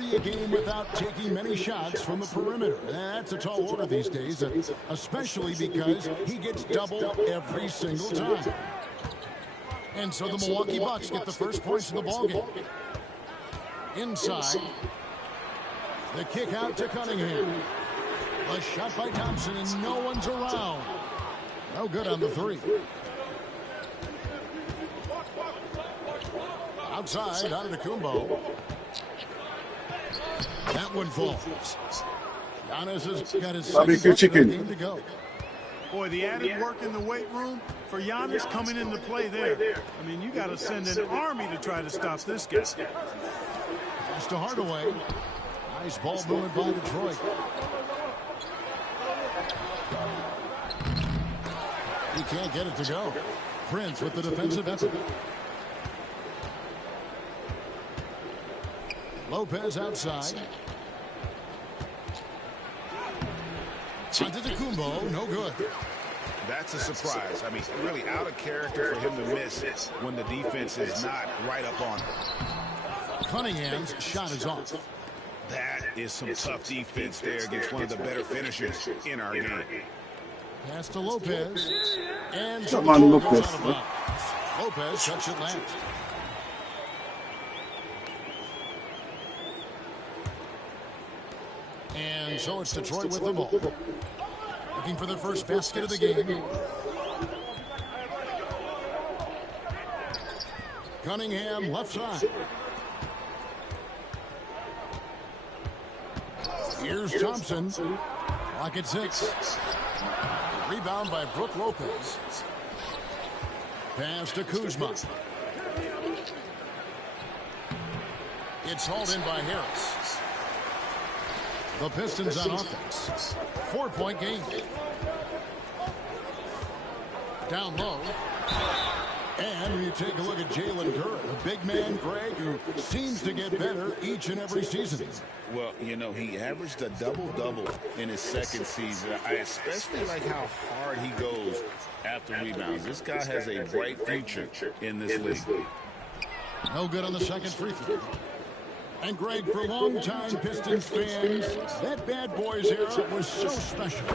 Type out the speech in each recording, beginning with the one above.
30 a game without taking many shots from the perimeter. That's a tall order these days, especially because he gets doubled every single time. And so the Milwaukee Bucks get the first points in the ballgame. Inside. The kick out to Cunningham. A shot by Thompson, and no one's around. No good on the three. Outside, Antetokounmpo. That one falls. Giannis has got his second game to go. Boy, the added work in the weight room for Giannis coming into play there. I mean, you got to send an army to try to stop this guy. Pass to Hardaway. Nice ball movement by Detroit. He can't get it to go. Prince with the defensive effort. Lopez outside. Antetokounmpo, no good. That's a surprise. I mean, really out of character for him to miss when the defense is not right up on him. Cunningham's shot is off. That is some tough defense there against one of the better finishers in our game. Pass to Lopez. And Come on, Lopez. Lopez touched it last. And so it's Detroit with the ball. Looking for their first basket of the game. Cunningham left side. Here's Thompson. Clock at 6. Rebound by Brook Lopez. Pass to Kuzma. It's hauled in by Harris. The Pistons on offense. 4-point game. Down low. And when you take a look at Jalen Duren, a big man, Greg, who seems to get better each and every season. Well, you know, he averaged a double-double in his second season. I especially like how hard he goes after rebounds. This guy has a bright future in this league. No good on the second free throw. And Greg, for longtime Pistons fans, that bad boys era was so special.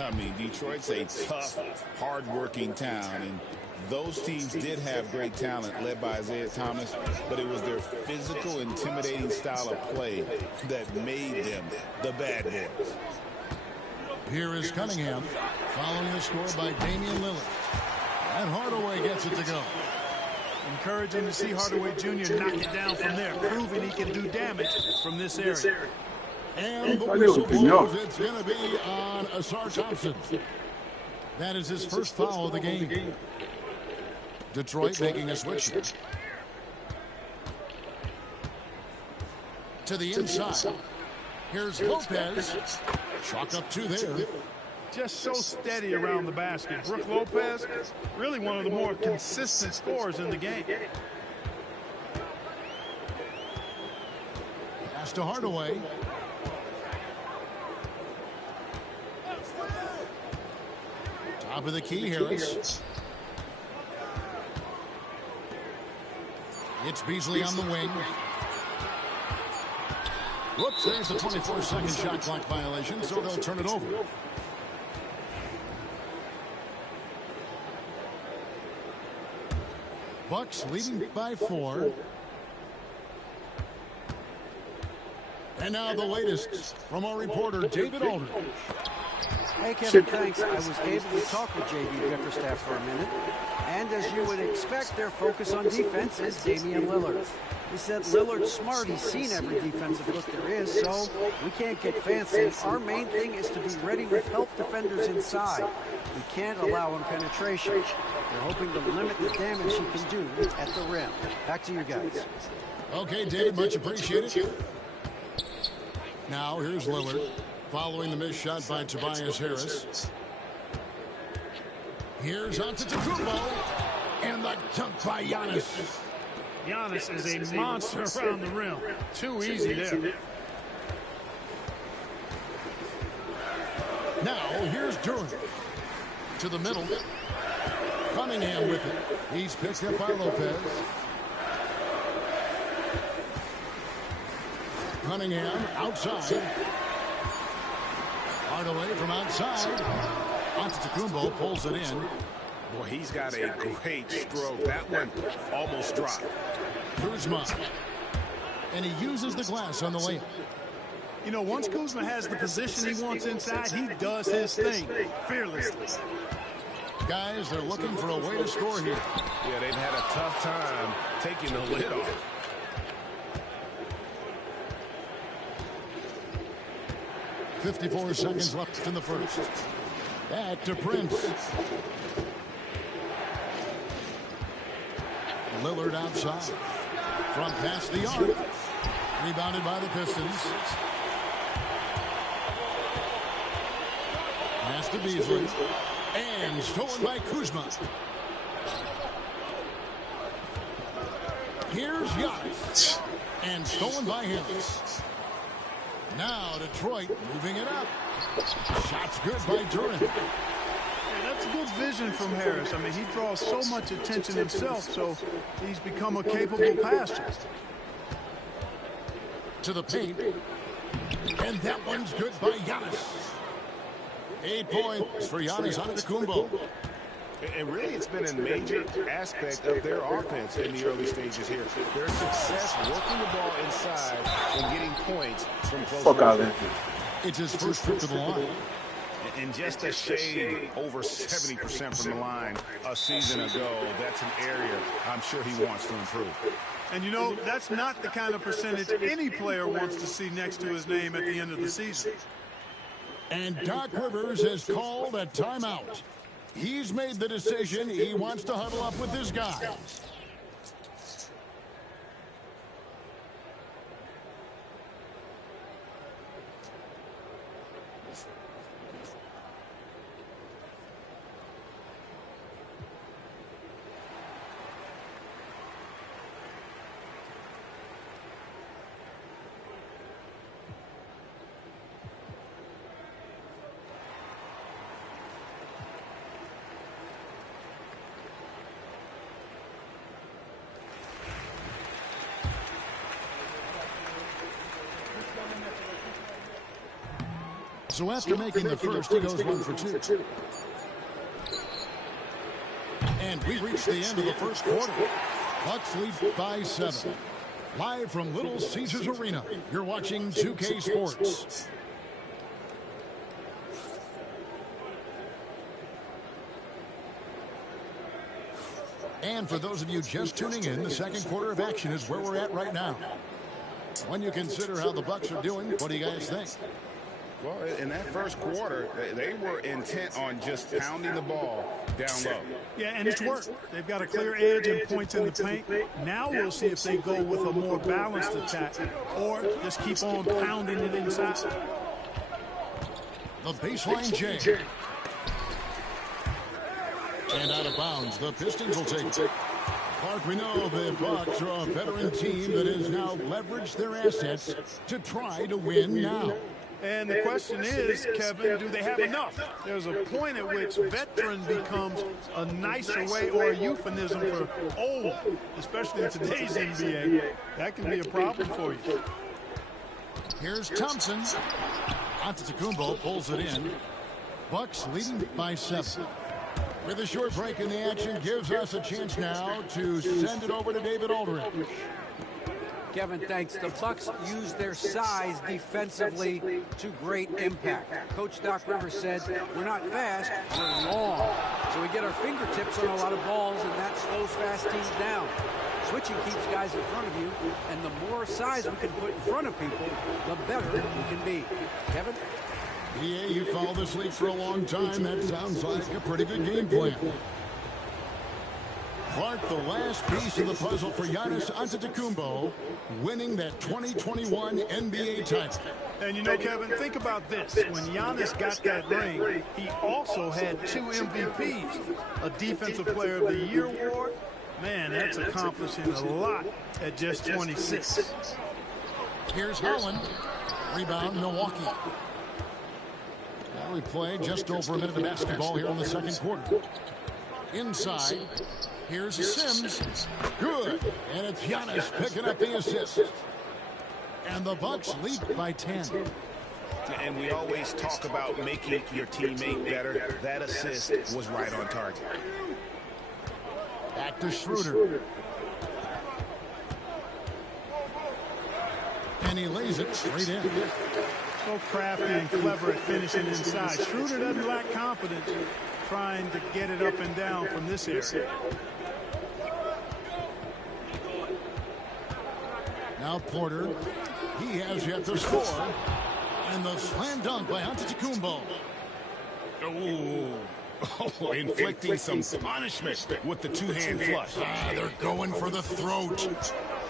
I mean, Detroit's a tough, hard-working town, and those teams did have great talent led by Isaiah Thomas, but it was their physical, intimidating style of play that made them the bad boys. Here is Cunningham following the score by Damian Lillard. And Hardaway gets it to go. Encouraging to see Hardaway Jr. knock it down from there, proving he can do damage from this area. And the whistle blows. It's going to be on Ausar Thompson. That is his first foul of the game. Detroit making a switch here. To the inside. Here's Lopez. Chalk up 2 there. Just so steady around the basket. Brook Lopez, really one of the more consistent scorers in the game. Pass to Hardaway. Top of the key, Harris. It's Beasley on the wing. Whoops, there's the 24-second shot clock violation, so they'll turn it over. Bucks leading by 4. And now the latest from our reporter, David Aldridge. Hey, Kevin, thanks. I was able to talk with J.B. Bickerstaff for a minute. And as you would expect, their focus on defense is Damian Lillard. He said Lillard's smart. He's seen every defensive look there is, so we can't get fancy. Our main thing is to be ready with help defenders inside. We can't allow him penetration. We're hoping to limit the damage he can do at the rim. Back to you guys. Okay, David, much appreciated. Now, here's Lillard following the missed shot by Tobias Harris. Here's Antetokounmpo, and the dunk by Giannis. Giannis is a monster around the rim. Too easy there. Now, here's Duren. To the middle. Cunningham with it. He's picked up by Lopez. Cunningham outside. Hardaway from outside. Antetokounmpo pulls it in. Boy, he's got a great stroke. That one almost dropped. Kuzma. And he uses the glass on the layup. You know, once Kuzma has the position he wants inside, he does his thing fearlessly. Guys, they're looking for a way to score here. Yeah, they've had a tough time taking the lid off. .54 seconds left in the first. Back to Prince. Lillard outside. From past the arc. Rebounded by the Pistons. Pass to Beasley. And stolen by Kuzma. Here's Giannis. And stolen by Harris. Now Detroit moving it up. Shot's good by Durant. Yeah, that's good vision from Harris. I mean, he draws so much attention himself, so he's become a capable passer. To the paint. And that one's good by Giannis. 8 points for Giannis Antetokounmpo. And really, it's been a major aspect of their offense in the early stages here. Their success working the ball inside and getting points from close range. It's his first trip to the line. And just a shade over 70% from the line a season ago. That's an area I'm sure he wants to improve. And, you know, that's not the kind of percentage any player wants to see next to his name at the end of the season. And Doc Rivers has called a timeout. He's made the decision. He wants to huddle up with his guys. So after making the first, he goes 1 for 2. And we reach the end of the first quarter. Bucks lead by 7. Live from Little Caesars Arena, you're watching 2K Sports. And for those of you just tuning in, the second quarter of action is where we're at right now. When you consider how the Bucks are doing, what do you guys think? Well, in that first quarter, they were intent on just pounding the ball down low. Yeah, and it's worked. They've got a clear edge and points in the paint. Now we'll see if they go with a more balanced attack or just keep on pounding it inside. The baseline J. And out of bounds, the Pistons will take it. Clark, we know the Bucks are a veteran team that has now leveraged their assets to try to win now. And the question is, Kevin, do they have enough? There's a point at which veteran becomes a nicer way or a euphemism for old, especially in today's NBA. That can be a problem for you. Here's Thompson. Antetokounmpo pulls it in. Bucks leading by 7. With a short break in the action, gives us a chance now to send it over to David Aldridge. Kevin, thanks. The Bucks use their size defensively to great impact. Coach Doc Rivers said, we're not fast, we're long. So we get our fingertips on a lot of balls, and that slows fast teams down. Switching keeps guys in front of you, and the more size we can put in front of people, the better we can be. Kevin? Yeah, you followed this league for a long time. That sounds like a pretty good game plan. Clark, the last piece of the puzzle for Giannis Antetokounmpo, winning that 2021 NBA title. And you know, Kevin, think about this. When Giannis got that ring, he also had 2 MVPs, a Defensive Player of the Year award. Man, that's accomplishing a lot at just 26. Here's Holland. Rebound, Milwaukee. Now we play just over a minute of basketball here in the second quarter. Inside. Here's Sims. Good. And it's Giannis picking up the assist. And the Bucks lead by 10. And we always talk about making your teammate better. That assist was right on target. Back to Schroeder. And he lays it straight in. So crafty and clever at finishing inside. Schroeder doesn't lack confidence trying to get it up and down from this area. Now Porter. He has yet to score. And the slam dunk by Antetokounmpo. Oh, inflicting some punishment with the two-hand flush. They're going for the throat.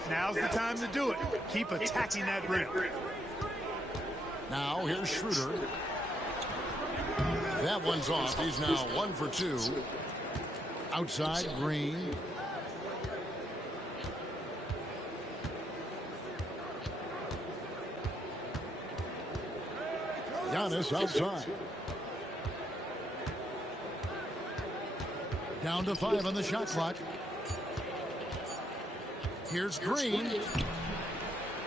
Now's the time to do it. Keep attacking that rim. Now here's Schroeder. That one's off. He's now 1 for 2. Outside, Green. Giannis outside. Down to 5 on the shot clock. Here's Green.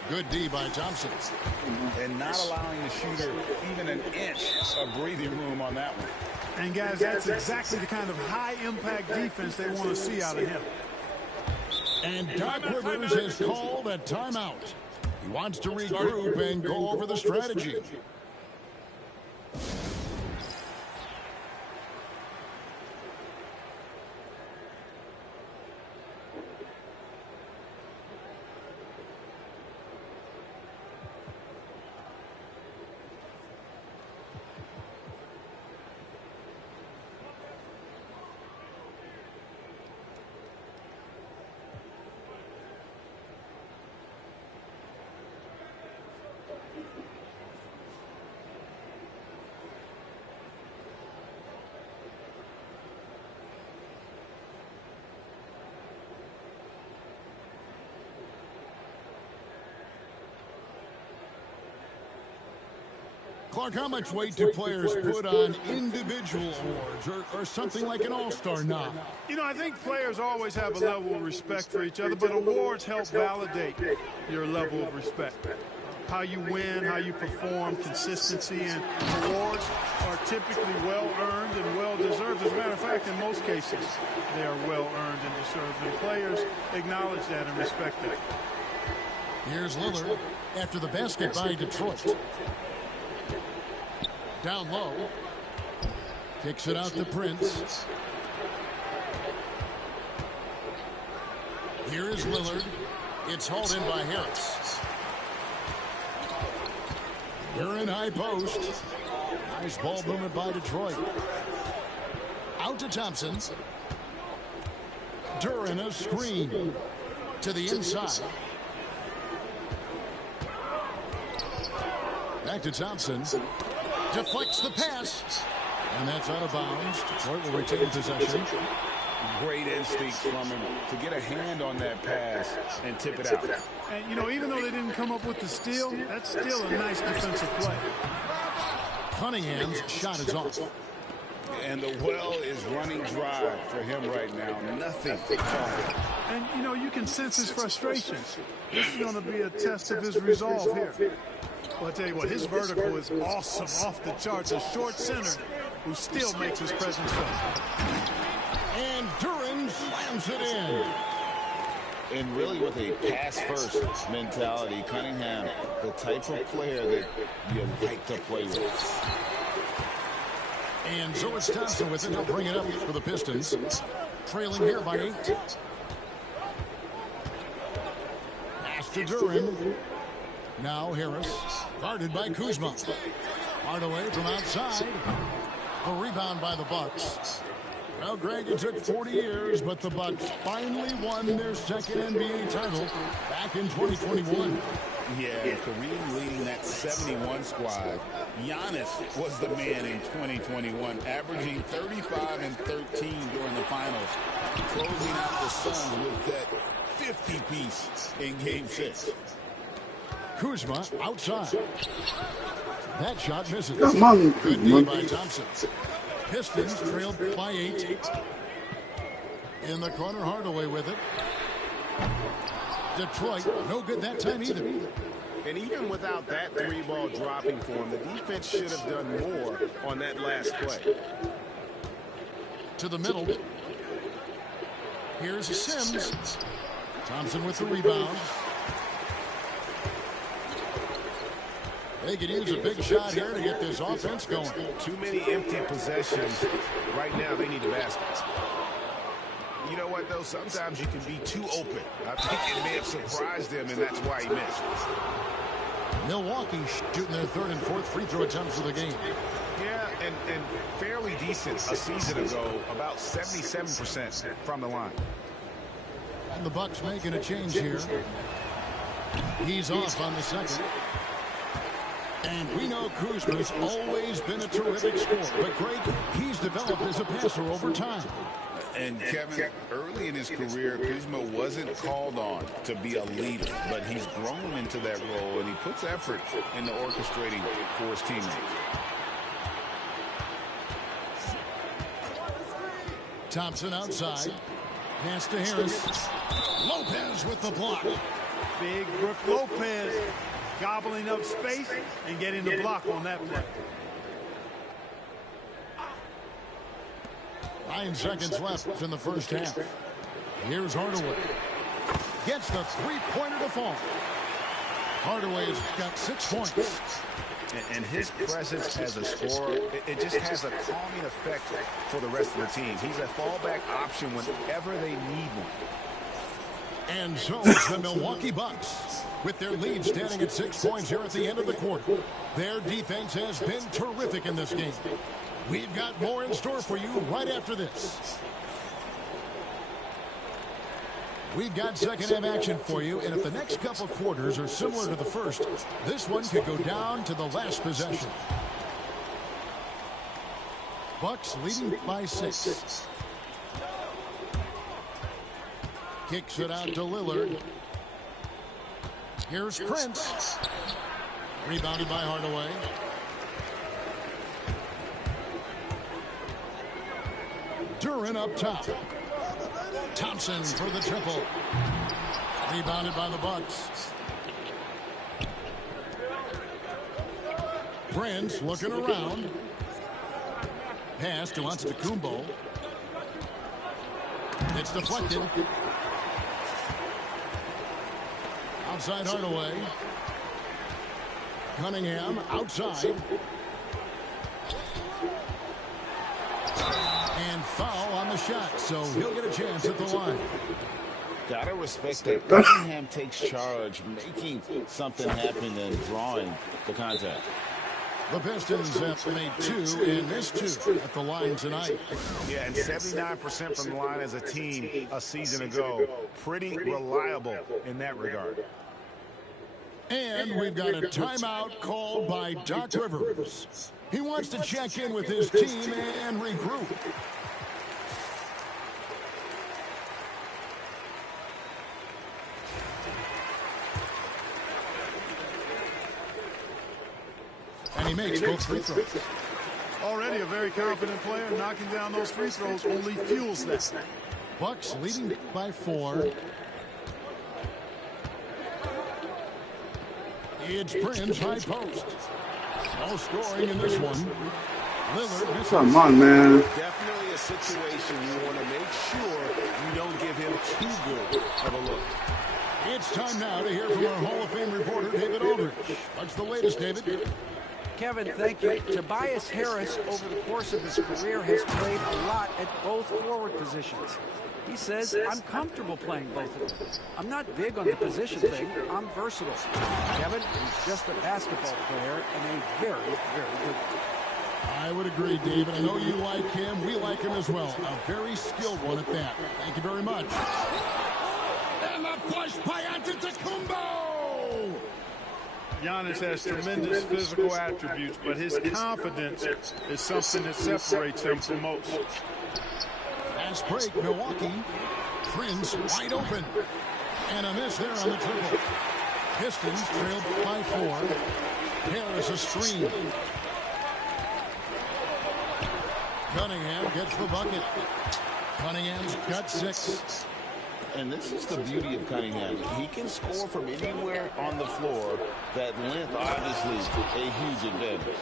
Good D by Thompson. And not allowing the shooter even an inch of breathing room on that one. And guys, that's exactly the kind of high-impact defense they want to see out of him. And Doc Rivers has called a timeout. He wants to regroup and go over the strategy. Clark, how much weight do players put on individual awards or something like an all-star nod? You know, I think players always have a level of respect for each other, but awards help validate your level of respect. How you win, how you perform, consistency, and awards are typically well-earned and well-deserved. As a matter of fact, in most cases, they are well-earned and deserved, and players acknowledge that and respect that. Here's Lillard after the basket by Detroit. Down low. Kicks it out to Prince. Here is Lillard. It's hauled in by Harris. They're in high post. Nice ball movement by Detroit. Out to Thompson. Duran a screen. To the inside. Back to Thompson. Deflects the pass. And that's out of bounds. Detroit will retain possession. Great instincts from him to get a hand on that pass and tip it out. And, you know, even though they didn't come up with the steal, that's still a nice defensive play. Cunningham's shot is off. And the well is running dry for him right now. Nothing. And, you know, you can sense his frustration. This is going to be a test of his resolve here. Well, I tell you what, his vertical is awesome, off the charts. A short center who still makes his presence felt. And Duran slams it in. And really with a pass-first mentality, Cunningham, the type of player that you like to play with. And so it's Thompson with it. He'll bring it up for the Pistons. Trailing here by 8. Pass to Duran. Now Harris, guarded by Kuzma. Hardaway from outside. A rebound by the Bucks. Well, Greg, it took 40 years, but the Bucks finally won their second NBA title back in 2021. Yeah, Kareem leading that 71 squad. Giannis was the man in 2021, averaging 35 and 13 during the finals, closing out the Suns with that 50-piece in Game 6. Kuzma outside. That shot misses. Come on. Good D by Thompson. Pistons trailed by 8. In the corner, Hardaway with it. Detroit, no good that time either. And even without that 3-ball dropping for him, the defense should have done more on that last play. To the middle. Here's Sims. Thompson with the rebound. They could use a big shot here to get this offense going. Too many empty possessions. Right now, they need a basket. You know what, though? Sometimes you can be too open. I think it may have surprised him, and that's why he missed. Milwaukee shooting their third and fourth free throw attempts of the game. Yeah, and fairly decent a season ago, about 77% from the line. And the Bucks making a change here. He's off on the second. And we know Kuzma's always been a terrific scorer. But, Greg, he's developed as a passer over time. And, Kevin, early in his career, Kuzma wasn't called on to be a leader. But he's grown into that role, and he puts effort into orchestrating for his teammates. Thompson outside. Pass to Harris. Lopez with the block. Big Brook Lopez gobbling up space and getting the block on that play. 9 seconds left in the first half. Here's Hardaway. Gets the three-pointer to fall. Hardaway's got 6 points. And his presence as a scorer, it just has a calming effect for the rest of the team. He's a fallback option whenever they need one. And so it's the Milwaukee Bucks with their lead standing at 6 points here at the end of the quarter. Their defense has been terrific in this game. We've got more in store for you right after this. We've got second half action for you, and if the next couple quarters are similar to the first, this one could go down to the last possession. Bucks leading by 6. Kicks it out to Lillard. Here's Prince. Rebounded by Hardaway. Duran up top. Thompson for the triple. Rebounded by the Bucks. Prince looking around. Pass to Antetokounmpo. It's deflected. Outside Hardaway. Cunningham outside. And foul on the shot, so he'll get a chance at the line. Gotta respect that Cunningham takes charge, making something happen and drawing the contact. The Pistons have made 2 and missed 2 at the line tonight. Yeah, and 79% from the line as a team a season ago. Pretty reliable in that regard. And we've got a timeout called by Doc Rivers. He wants to check in with his team and regroup. And he makes both free throws. Already a very confident player, knocking down those free throws only fuels that. Bucks leading by 4. It's Prince high post. No scoring in this one. Lillard misses. Come on, man. Definitely a situation you want to make sure you don't give him too good of a look. It's time now to hear from our Hall of Fame reporter, David Aldridge. What's the latest, David? Kevin, thank you. Tobias Harris, over the course of his career, has played a lot at both forward positions. He says, I'm comfortable playing both of them. I'm not big on the position thing. I'm versatile. Kevin, he's just a basketball player and a very, very good one. I would agree, David. I know you like him. We like him as well. A very skilled one at that. Thank you very much. And the flush by Antetokounmpo! Giannis has tremendous physical attributes, but his confidence is something that separates him from most. Fast break, Milwaukee. Prince wide open. And a miss there on the triple. Pistons trailed by 4. Harris a screen. Cunningham gets the bucket. Cunningham's got 6. And this is the beauty of Cunningham. He can score from anywhere on the floor. That length, obviously, a huge advantage.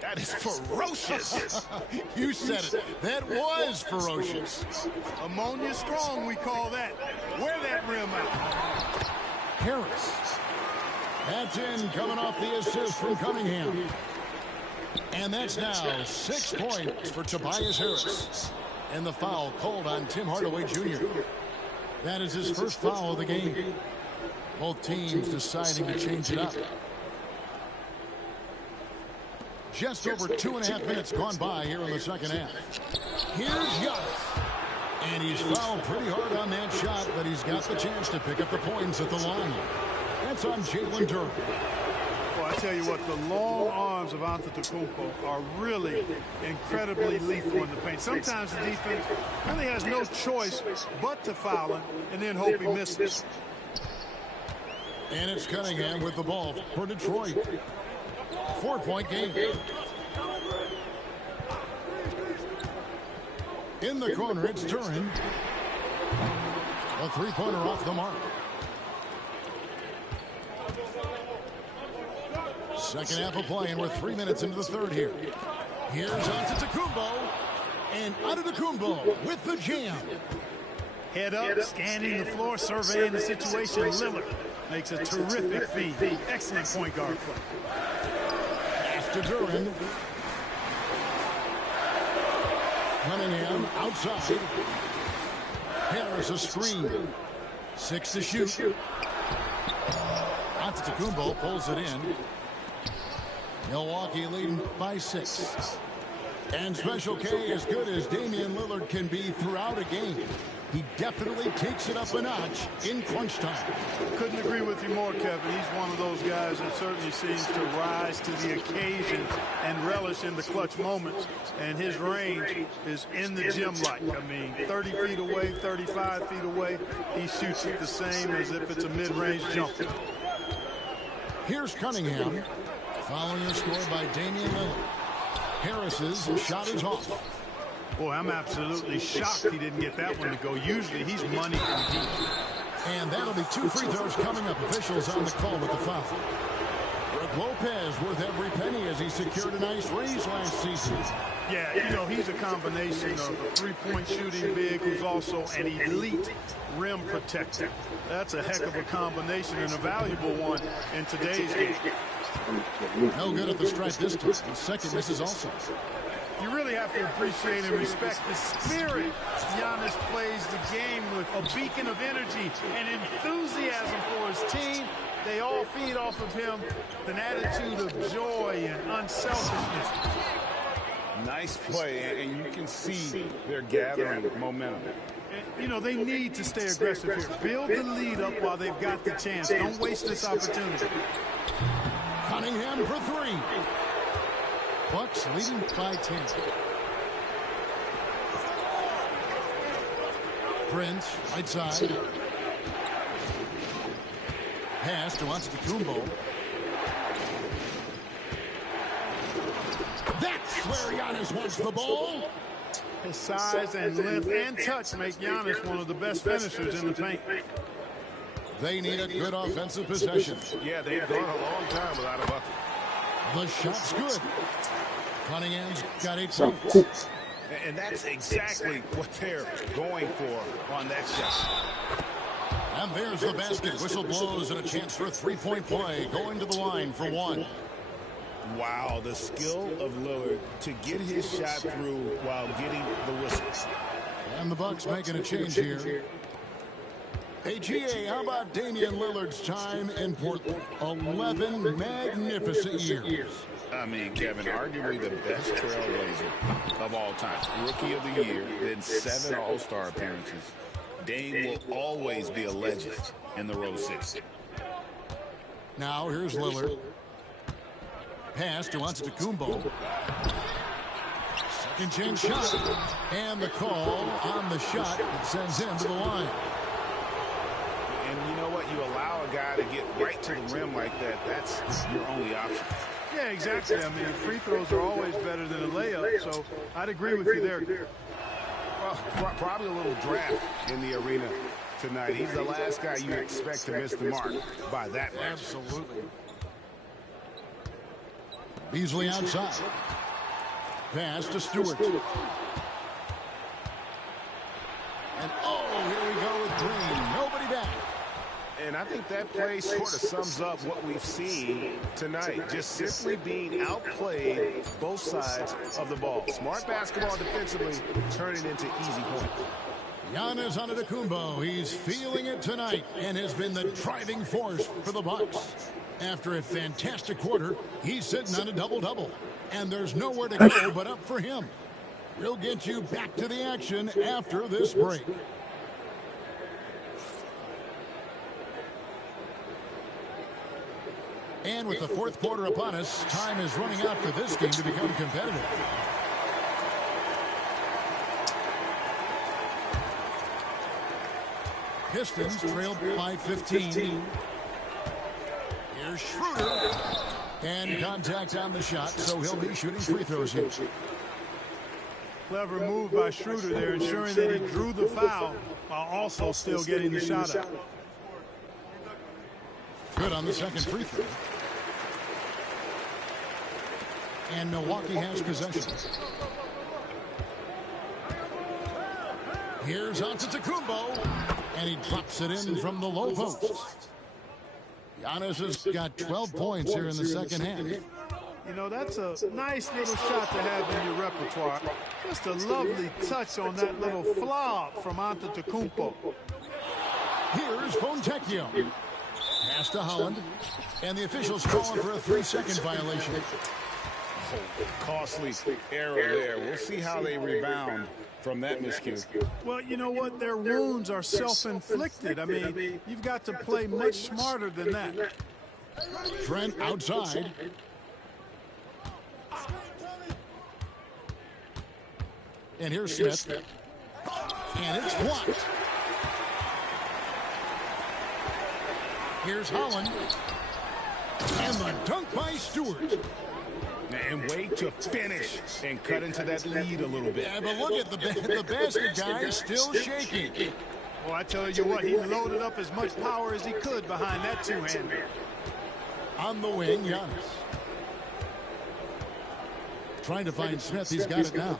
That is ferocious. You said it. That was ferocious. Ammonia strong, we call that. Wear that rim out. Harris. That's in, coming off the assist from Cunningham. And that's now 6 points for Tobias Harris. And the foul called on Tim Hardaway Jr. That is his first foul of the game. Both teams deciding to change it up. Just over 2.5 minutes gone by here in the second half. Here's Giannis. And he's fouled pretty hard on that shot, but he's got the chance to pick up the points at the line. That's on Jalen Duren. Well, I tell you what, the long arms of Antetokounmpo are really incredibly lethal in the paint. Sometimes the defense really has no choice but to foul him and then hope he misses. And it's Cunningham with the ball for Detroit. 4-point game. In the corner, it's Duren. A three-pointer off the mark. Second half of play, and we're 3 minutes into the third here. Here's Antetokounmpo. And Antetokounmpo with the jam. Head up, scanning the floor, surveying the situation. Lillard makes a terrific feed. Excellent point guard play. Pass to Duren. Cunningham outside. Harris a screen. 6 to shoot. Antetokounmpo pulls it in. Milwaukee leading by 6. And Special K, as good as Damian Lillard can be throughout a game, he definitely takes it up a notch in crunch time. Couldn't agree with you more, Kevin. He's one of those guys that certainly seems to rise to the occasion and relish in the clutch moments. And his range is in the gym-like. I mean, 30 feet away, 35 feet away, he shoots it the same as if it's a mid-range jumper. Here's Cunningham, following a score by Damian Lillard. Harris's shot is off. Boy, I'm absolutely shocked he didn't get that one to go. Usually he's money from deep. And that'll be 2 free throws coming up. Officials on the call with the foul. Brook Lopez worth every penny as he secured a nice raise last season. Yeah, you know, he's a combination of a three-point shooting big who's also an elite rim protector. That's a heck of a combination and a valuable one in today's game. No good at the stripe this time. The second misses also. You really have to appreciate and respect the spirit Giannis plays the game with. A beacon of energy and enthusiasm for his team. They all feed off of him. An attitude of joy and unselfishness. Nice play, and you can see they're gathering momentum. And, you know, they need to stay aggressive here. Build the lead up while they've got the chance. Don't waste this opportunity. Cunningham for 3. Bucks leading by 10. Prince, right side. Pass to Antetokounmpo. That's where Giannis wants the ball. His size and length and touch make Giannis one of the best finishers in the paint. They need a good offensive possession. Yeah, they've gone a long time without a bucket. The shot's good. Cunningham's got 8 points. And that's exactly what they're going for on that shot. And there's the basket. Whistle blows and a chance for a three-point play. Going to the line for 1. Wow, the skill of Lillard to get his shot through while getting the whistle. And the Bucks making a change here. Hey, GA, how about Damian Lillard's time in Portland? 11 magnificent years. I mean, Kevin, arguably the best trailblazer of all time. Rookie of the year, then 7 All-Star appearances. Dame will always be a legend in the Rose 6. Now here's Lillard. Pass to Antetokounmpo. Second chance shot. And the call on the shot that sends him to the line. And you know what? You allow a guy to get right to the rim like that. That's your only option. Yeah, exactly. I mean, free throws are always better than a layup, so I'd agree with you there. Well, probably a little draft in the arena tonight. He's the last guy you expect to miss the mark by that much. Absolutely. Beasley outside. Pass to Stewart. And here we go with Green. Nobody back. And I think that play sort of sums up what we've seen tonight. Just simply being outplayed both sides of the ball. Smart basketball defensively, turning into easy points. Giannis Antetokounmpo, he's feeling it tonight and has been the driving force for the Bucks. After a fantastic quarter, he's sitting on a double-double. And there's nowhere to go but up for him. We'll get you back to the action after this break. And with the fourth quarter upon us, time is running out for this game to become competitive. Pistons trail by 15. Here's Schroeder. And contact on the shot, so he'll be shooting free throws here. Clever move by Schroeder there, ensuring that he drew the foul while also still getting the shot up. Good on the second free throw. And Milwaukee has possession. Here's Antetokounmpo. And he drops it in from the low post. Giannis has got 12 points here in the second half. You know, that's a nice little shot to have in your repertoire. Just a lovely touch on that little flop from Antetokounmpo. Here's Fontecchio. Pass to Holland. And the officials calling for a 3-second violation. Costly error there. We'll see how they rebound from that miscue. Well, you know what? Their wounds are self-inflicted. I mean, you've got to play much smarter than that. Trent outside. And here's Smith. And it's blocked. Here's Holland. And the dunk by Stewart. And wait to finish and cut into that lead a little bit. Yeah, but look at the basket guy still shaking. Well, I tell you what, he loaded up as much power as he could behind that two-hander. On the wing, Giannis. Trying to find Smith. He's got it now.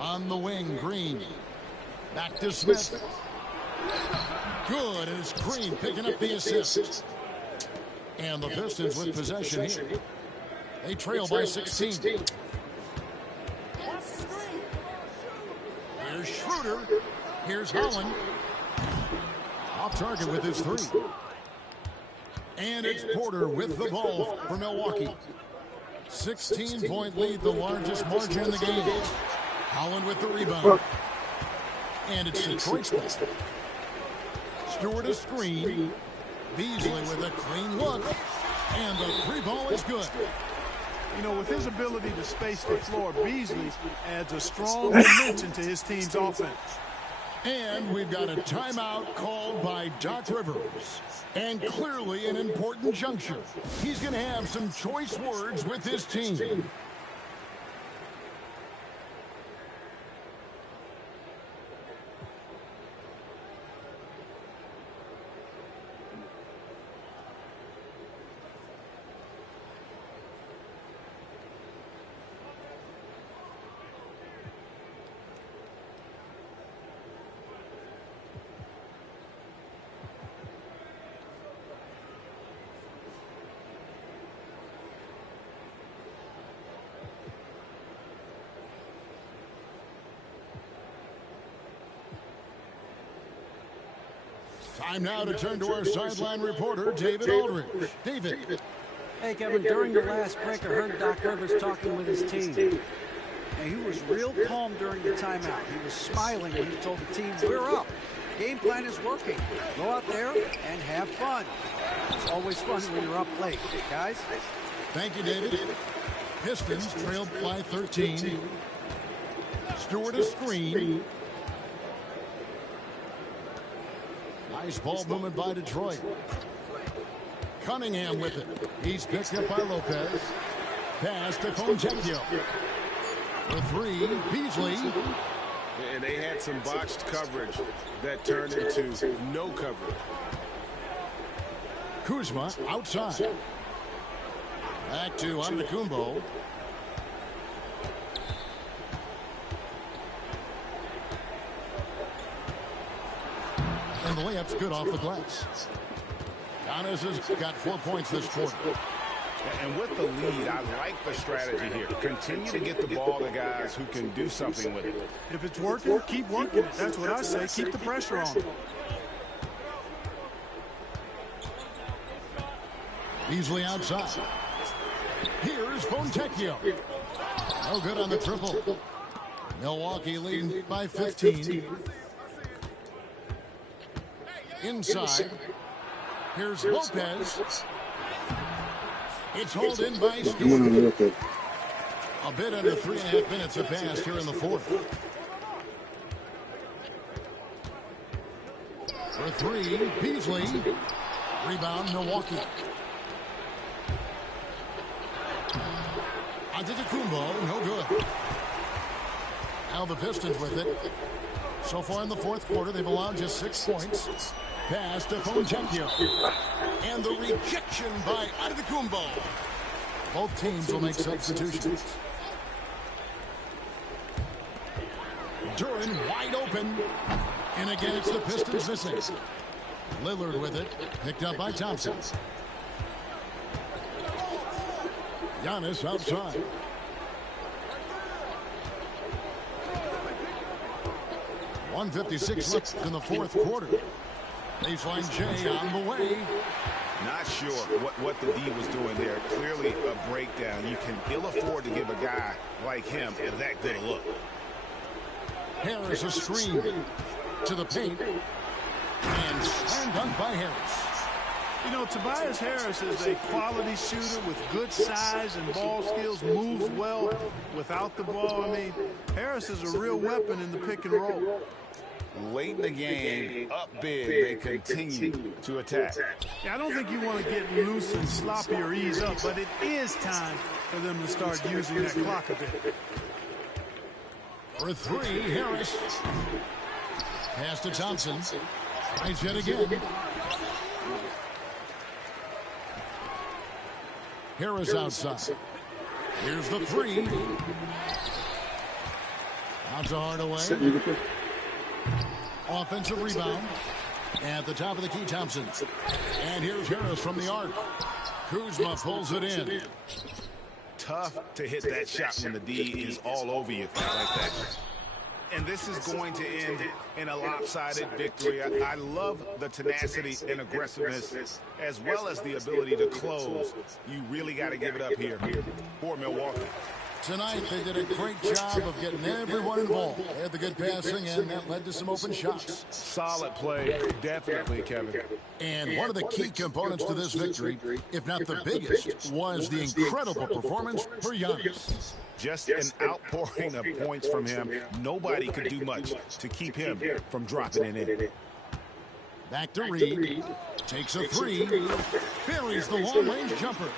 On the wing, Green. Back to Smith. Good, and it's Green picking up the assist. And the Pistons with possession here. They trail by 16. Here's Schroeder. Here's Holland. Off target with his three. And it's Porter with the ball for Milwaukee. 16-point lead, the largest margin in the game. Holland with the rebound. And it's Detroit's ball. Stewart a screen. Beasley with a clean look. And the three ball is good. You know, with his ability to space the floor, Beasley adds a strong dimension to his team's offense. And we've got a timeout called by Doc Rivers. And clearly an important juncture. He's going to have some choice words with his team. Time now to turn to our sideline reporter, David Aldridge. David. Hey, Kevin, during the last break, I heard Doc Rivers talking with his team. And he was real calm during the timeout. He was smiling when he told the team, we're up. Game plan is working. Go out there and have fun. It's always fun when you're up late, guys. Thank you, David. Pistons trailed by 13. Stewart a screen. Nice ball movement by Detroit. Cunningham with it. He's picked up by Lopez. Pass to Fontecchio. For three, Beasley. And they had some botched coverage that turned into no coverage. Kuzma outside. Back to Antetokounmpo. And the layup's good off the glass. Giannis has got 4 points this quarter. And with the lead, I like the strategy here. Continue to get the ball to guys who can do something with it. If it's working, keep working it. That's what I say. Keep the pressure on. Beasley outside. Here's Fontecchio. No good on the triple. Milwaukee leading by 15. Inside. Here's Lopez. It's hauled in by Stewart. A bit under 3.5 minutes have passed here in the fourth. For three, Beasley. Rebound, Milwaukee. Antetokounmpo, no good. Now the Pistons with it. So far in the fourth quarter, they've allowed just 6 points. Pass to Fontecchio. And the rejection by Antetokounmpo. Both teams will make substitutions. Duren wide open. And again, it's the Pistons missing. Lillard with it. Picked up by Thompson. Giannis outside. .156 left in the fourth quarter. Baseline J on the way. Not sure what the D was doing there. Clearly a breakdown. You can ill afford to give a guy like him that good a look. Harris a screen to the paint. And slam dunk by Harris. You know, Tobias Harris is a quality shooter with good size and ball skills, moves well without the ball. I mean, Harris is a real weapon in the pick and roll. Late in the game, up big, they continue to attack. Yeah, I don't think you want to get loose and sloppy or ease up, but it is time for them to start using that clock a bit. For three, Harris. Pass to Thompson. Nice hit again. Harris outside. Here's the three. Out to Hardaway. Offensive rebound. At the top of the key, Thompson. And here's Harris from the arc. Kuzma pulls it in. Tough to hit that shot when the D is all over you like that. And this is going to end in a lopsided victory. I love the tenacity and aggressiveness as well as the ability to close. You really got to give it up here for Milwaukee. Tonight, they did a great job of getting everyone involved. They had the good passing, and that led to some open shots. Solid play, definitely, Kevin. And one of the key components to this victory, if not the biggest, was the incredible performance for Giannis. Just an outpouring of points from him. Nobody could do much to keep him from dropping it in. Back to Reed. Takes a three. Buries the long-range jumper.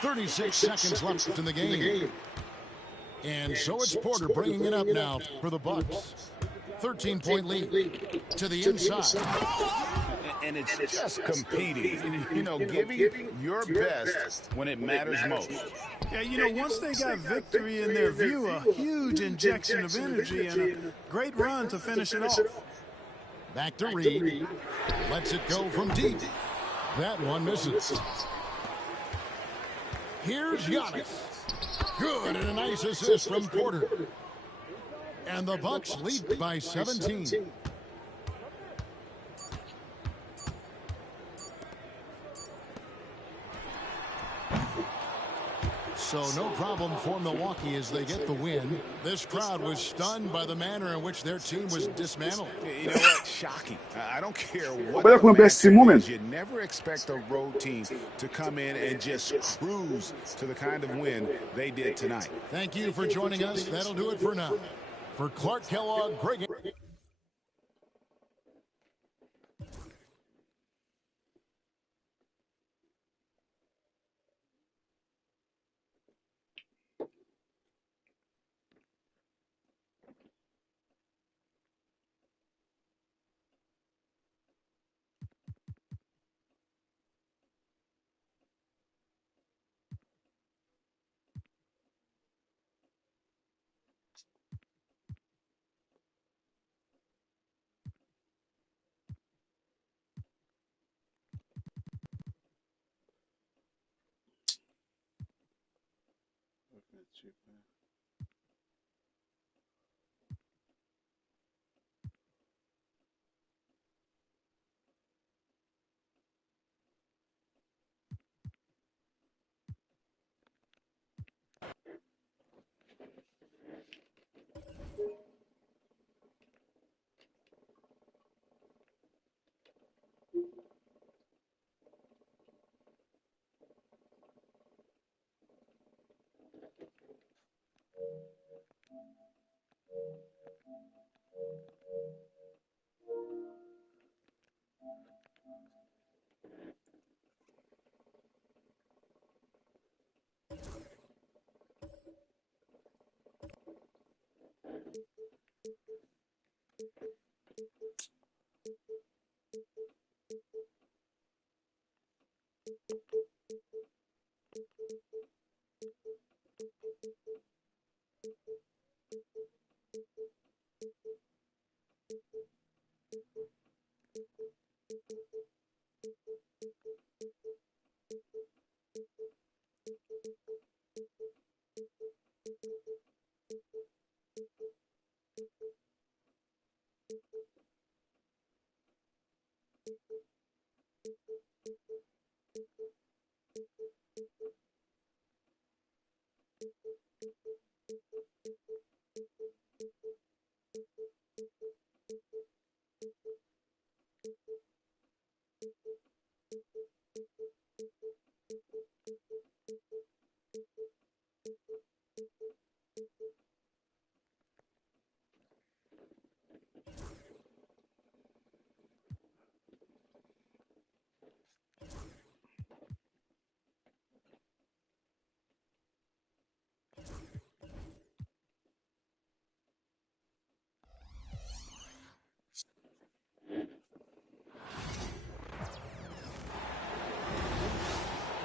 36 seconds left in the game. And so it's Porter bringing it up now for the Bucks. 13-point lead to the inside. And it's just competing, you know, giving your best when it matters most. Yeah, you know, once they got victory in their view, a huge injection of energy and a great run to finish it off. Back to Reed. Lets it go from deep. That one misses. Here's Giannis. Good, and a nice assist from Porter. And the Bucks lead by 17. So no problem for Milwaukee as they get the win. This crowd was stunned by the manner in which their team was dismantled. You know what? Shocking. I don't care what the matchup is. You never expect a road team to come in and just cruise to the kind of win they did tonight. Thank you for joining us. That'll do it for now. For Clark Kellogg, Greg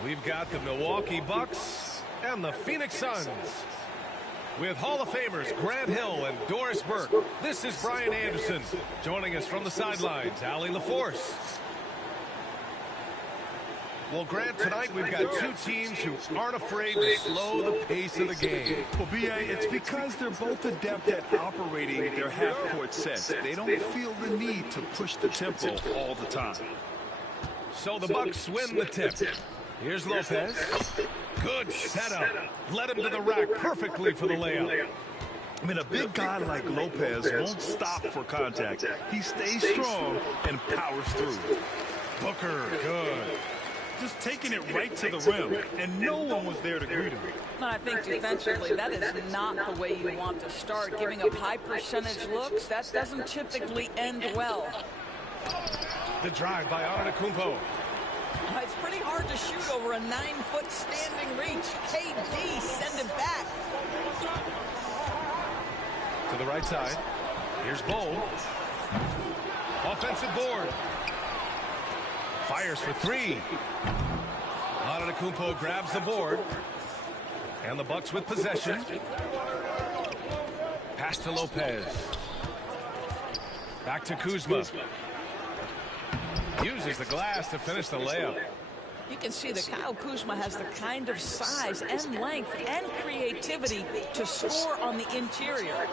We've got the Milwaukee Bucks and the Phoenix Suns. With Hall of Famers Grant Hill and Doris Burke, this is Brian Anderson. Joining us from the sidelines, Allie LaForce. Well, Grant, tonight we've got two teams who aren't afraid to slow the pace of the game. Well, B.A., it's because they're both adept at operating their half-court sets. They don't feel the need to push the tempo all the time. So the Bucks win the tip. Here's Lopez. Good setup. Led him to the rack perfectly for the layup. I mean, a big guy like Lopez won't stop for contact. He stays strong and powers through. Booker, good. Just taking it right to the rim, and no one was there to greet him. I think defensively, that is not the way you want to start. Giving up high percentage looks, that doesn't typically end well. The drive by Antetokounmpo. It's pretty hard to shoot over a 9-foot standing reach. KD, send him back. To the right side. Here's Bowl. Offensive board. Fires for three. Antetokounmpo grabs the board. And the Bucks with possession. Pass to Lopez. Back to Kuzma. Uses the glass to finish the layup. You can see that Kyle Kuzma has the kind of size and length and creativity to score on the interior.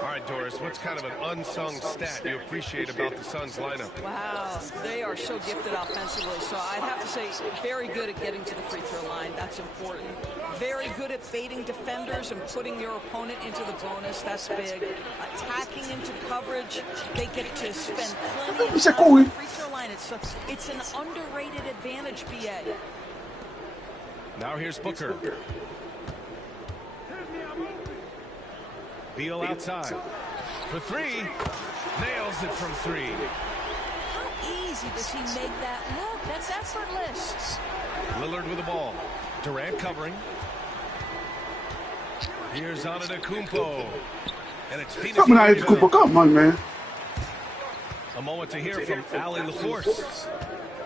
All right, Doris, what's kind of an unsung stat you appreciate about the Suns lineup? Wow, they are so gifted offensively. So I'd have to say very good at getting to the free throw line. That's important. Very good at baiting defenders and putting your opponent into the bonus. That's big. Attacking into coverage. They get to spend plenty of time on the free throw line. It's an underrated advantage, BA. Now here's Booker. Beal outside. For three. Nails it from three. How easy does he make that look? That's effortless. Lillard with the ball. Durant covering. Here's Antetokounmpo. And it's Phoenix. Come on, man. A moment to hear from Allie LaForce.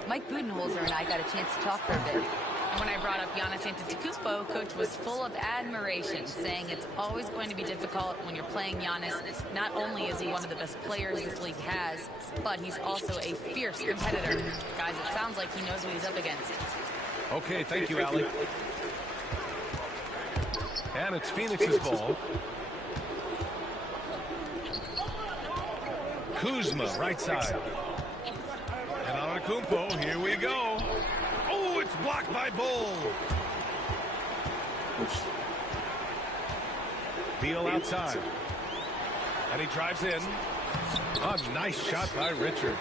Mike Budenholzer and I got a chance to talk for a bit. And when I brought up Giannis Antetokounmpo, Coach was full of admiration, saying it's always going to be difficult when you're playing Giannis. Not only is he one of the best players this league has, but he's also a fierce competitor. Guys, it sounds like he knows what he's up against. Okay, thank you, Allie. And it's Phoenix's ball. Kuzma, right side. And Antetokounmpo, here we go. Oh, it's blocked by Bull. Beal outside. And he drives in. A nice shot by Richards.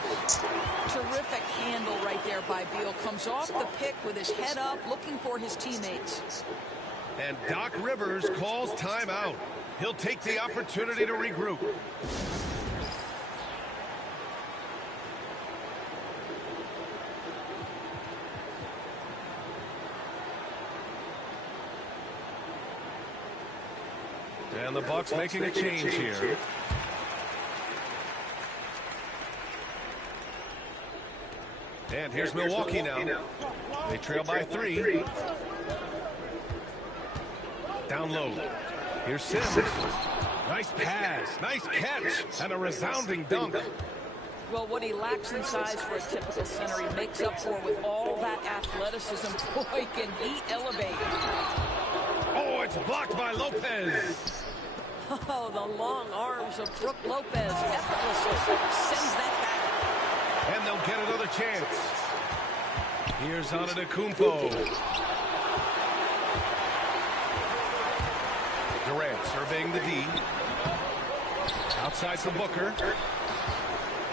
Terrific handle right there by Beal. Comes off the pick with his head up, looking for his teammates. And Doc Rivers calls timeout. He'll take the opportunity to regroup. And the Bucks making a change here. And here's Milwaukee now. They trail by 3. Down low. Here's Sims. Nice pass. Nice catch. And a resounding dunk. Well, what he lacks in size for a typical center, he makes up for with all that athleticism. Boy, can he elevate. Oh, it's blocked by Lopez. Oh, the long arms of Brook Lopez effortlessly sends that back. And they'll get another chance. Here's Antetokounmpo. Durant surveying the D. Outside for Booker.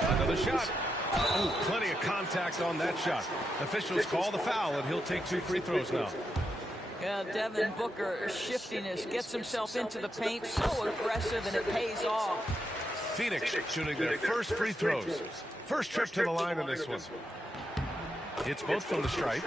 Another shot. Oh, plenty of contact on that shot. Officials call the foul, and he'll take 2 free throws now. Yeah, Devin Booker, shiftiness, gets himself into the paint, so aggressive, and it pays off. Phoenix shooting their first free throws. First trip to the line in this one. It's both from the stripe.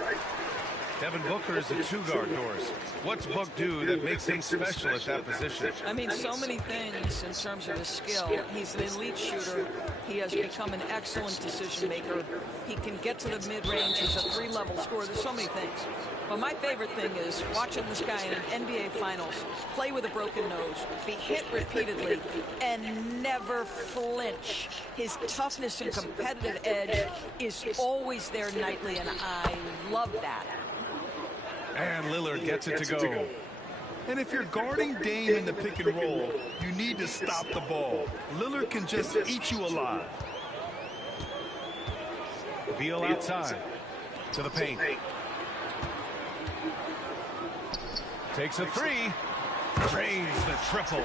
Devin Booker is a 2-guard, Doris. What's Book do that makes him special at that position? I mean, so many things in terms of his skill. He's an elite shooter. He has become an excellent decision maker. He can get to the mid-range. He's a 3-level scorer. There's so many things. But my favorite thing is watching this guy in an NBA Finals play with a broken nose, be hit repeatedly, and never flinch. His toughness and competitive edge is always there nightly, and I love that. And Lillard gets it to go. And if you're guarding Dame in the pick and roll, you need to stop the ball. Lillard can just eat you alive. Beal outside to the paint. Takes a 3. Drains the triple.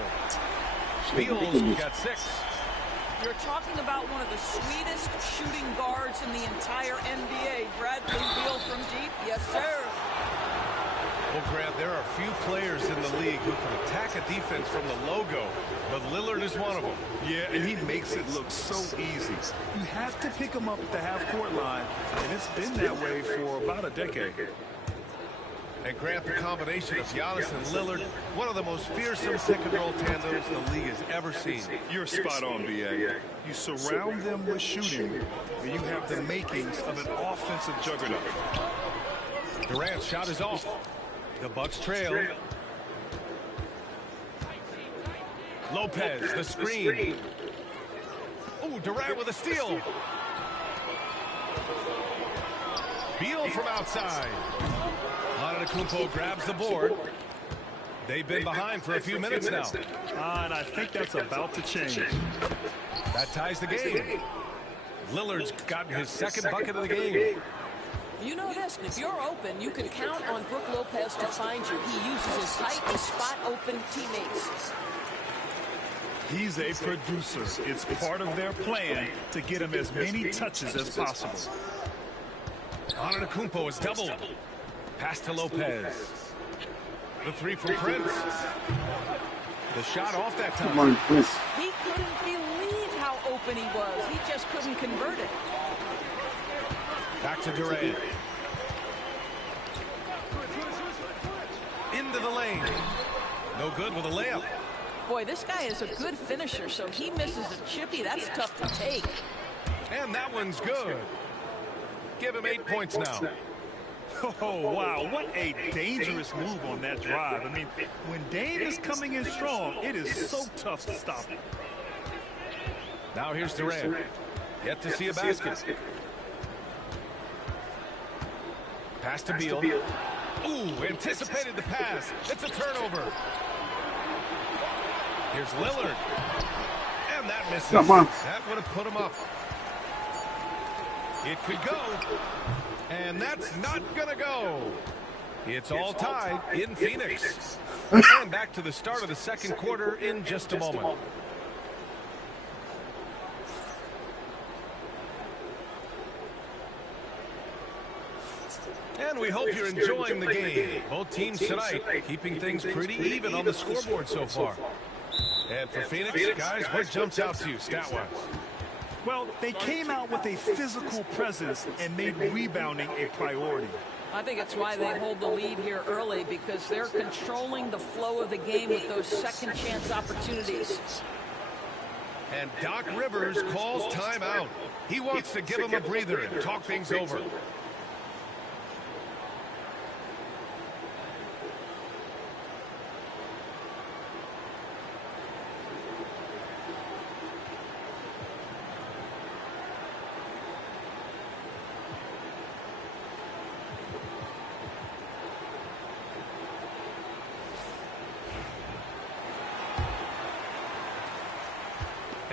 Beal's got 6. You're talking about one of the sweetest shooting guards in the entire NBA. Bradley Beal from deep. Yes, sir. Well, Grant, there are few players in the league who can attack a defense from the logo, but Lillard is one of them. Yeah, and he makes it look so easy. You have to pick him up at the half-court line, and it's been that way for about a decade. And Grant, the combination of Giannis and Lillard, one of the most fearsome pick-and-roll tandems the league has ever seen. You're spot on, B.A. You surround them with shooting, and you have the makings of an offensive juggernaut. Durant's shot is off. The Bucks trail. Lopez, the screen. Oh, Durant with a steal. Beal from outside. Antetokounmpo grabs the board. They've been behind for a few minutes now. And I think that's about to change. That ties the game. Lillard's gotten his second bucket of the game. You know this, if you're open, you can count on Brook Lopez to find you. He uses his height to spot open teammates. He's a producer. It's part of their plan to get him as many touches as possible. Antetokounmpo is doubled. Pass to Lopez. The 3 from Prince. The shot off that time. Come on, Prince. He couldn't believe how open he was. He just couldn't convert it. Back to Durant. Into the lane. No good with a layup. Boy, this guy is a good finisher, so he misses a chippy. That's tough to take. And that one's good. Give him 8 points now. Oh, wow. What a dangerous move on that drive. I mean, when Dame is coming in strong, it is so tough to stop him. Now here's Durant. Yet to see a basket. Pass to Beal. Ooh, anticipated the pass. It's a turnover. Here's Lillard. And that misses. Come on. That would have put him up. It could go. And that's not going to go. It's all tied in Phoenix. And back to the start of the second quarter in just a moment. And we hope you're enjoying the game. Both teams tonight keeping things pretty even on the scoreboard so far. And for Phoenix, guys, what jumps out to you stat-wise? Well, they came out with a physical presence and made rebounding a priority. I think it's why they hold the lead here early, because they're controlling the flow of the game with those second chance opportunities. And Doc Rivers calls timeout. He wants to give him a breather and talk things over.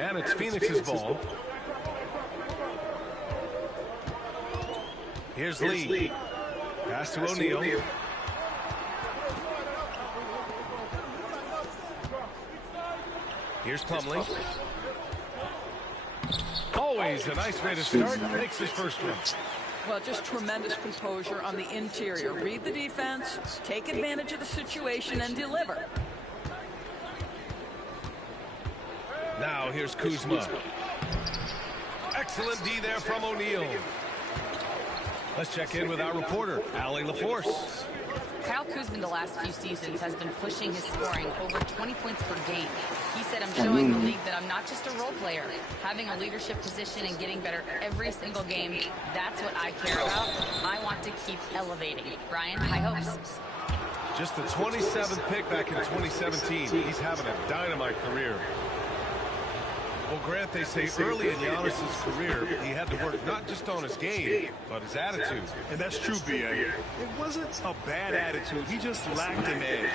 And it's Phoenix's ball. Here's Lee. Pass to O'Neal. Here's Plumlee. Always a nice way to start. Makes his first one. Well, just tremendous composure on the interior. Read the defense, take advantage of the situation, and deliver. Now here's Kuzma. Excellent D there from O'Neal. Let's check in with our reporter, Allie LaForce. Kyle Kuzma the last few seasons has been pushing his scoring over 20 points per game. He said, I'm showing the league that I'm not just a role player. Having a leadership position and getting better every single game, that's what I care about. I want to keep elevating. Brian, high hopes. Just the 27th pick back in 2017. He's having a dynamite career. Well, Grant, they say early in Giannis's career, he had to work not just on his game, but his attitude. And that's true, B.A. It wasn't a bad attitude. He just lacked an edge.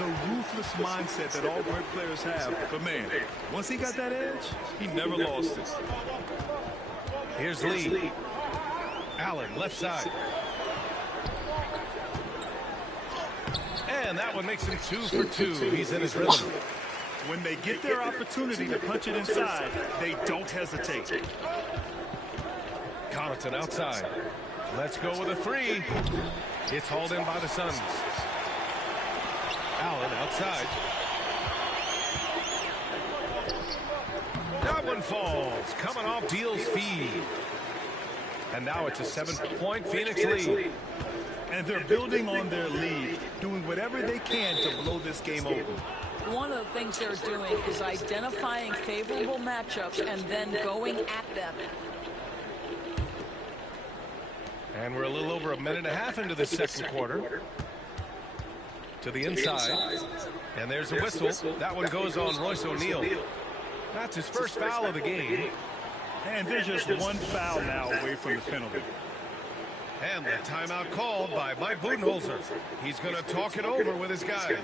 The ruthless mindset that all great players have. But, man, once he got that edge, he never lost it. Here's Lee. Allen, left side. And that one makes him 2 for 2. He's in his rhythm. When they get their opportunity to punch it inside, they don't hesitate. Connaughton outside. Let's go with a three. It's hauled in by the Suns. Allen outside. That one falls. Coming off Deal's feed. And now it's a 7-point Phoenix lead. And they're building on their lead, doing whatever they can to blow this game open. One of the things they're doing is identifying favorable matchups and then going at them. And we're a little over a minute and a half into the second quarter. To the inside. And there's a whistle. That one goes on Royce O'Neal. That's his first foul of the game. And there's just one foul now away from the penalty. And the timeout called by Mike Budenholzer. He's going to talk it over with his guys.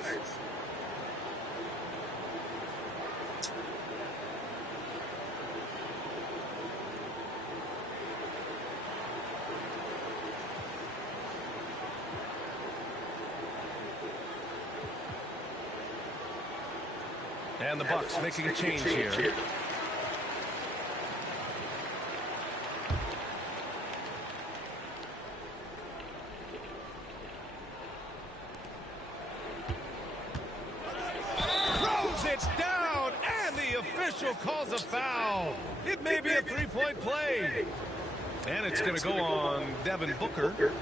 And the Bucks making a change here. Throws it down, and the official calls a foul. It may be a three-point play. And it's going to go on Devin Booker.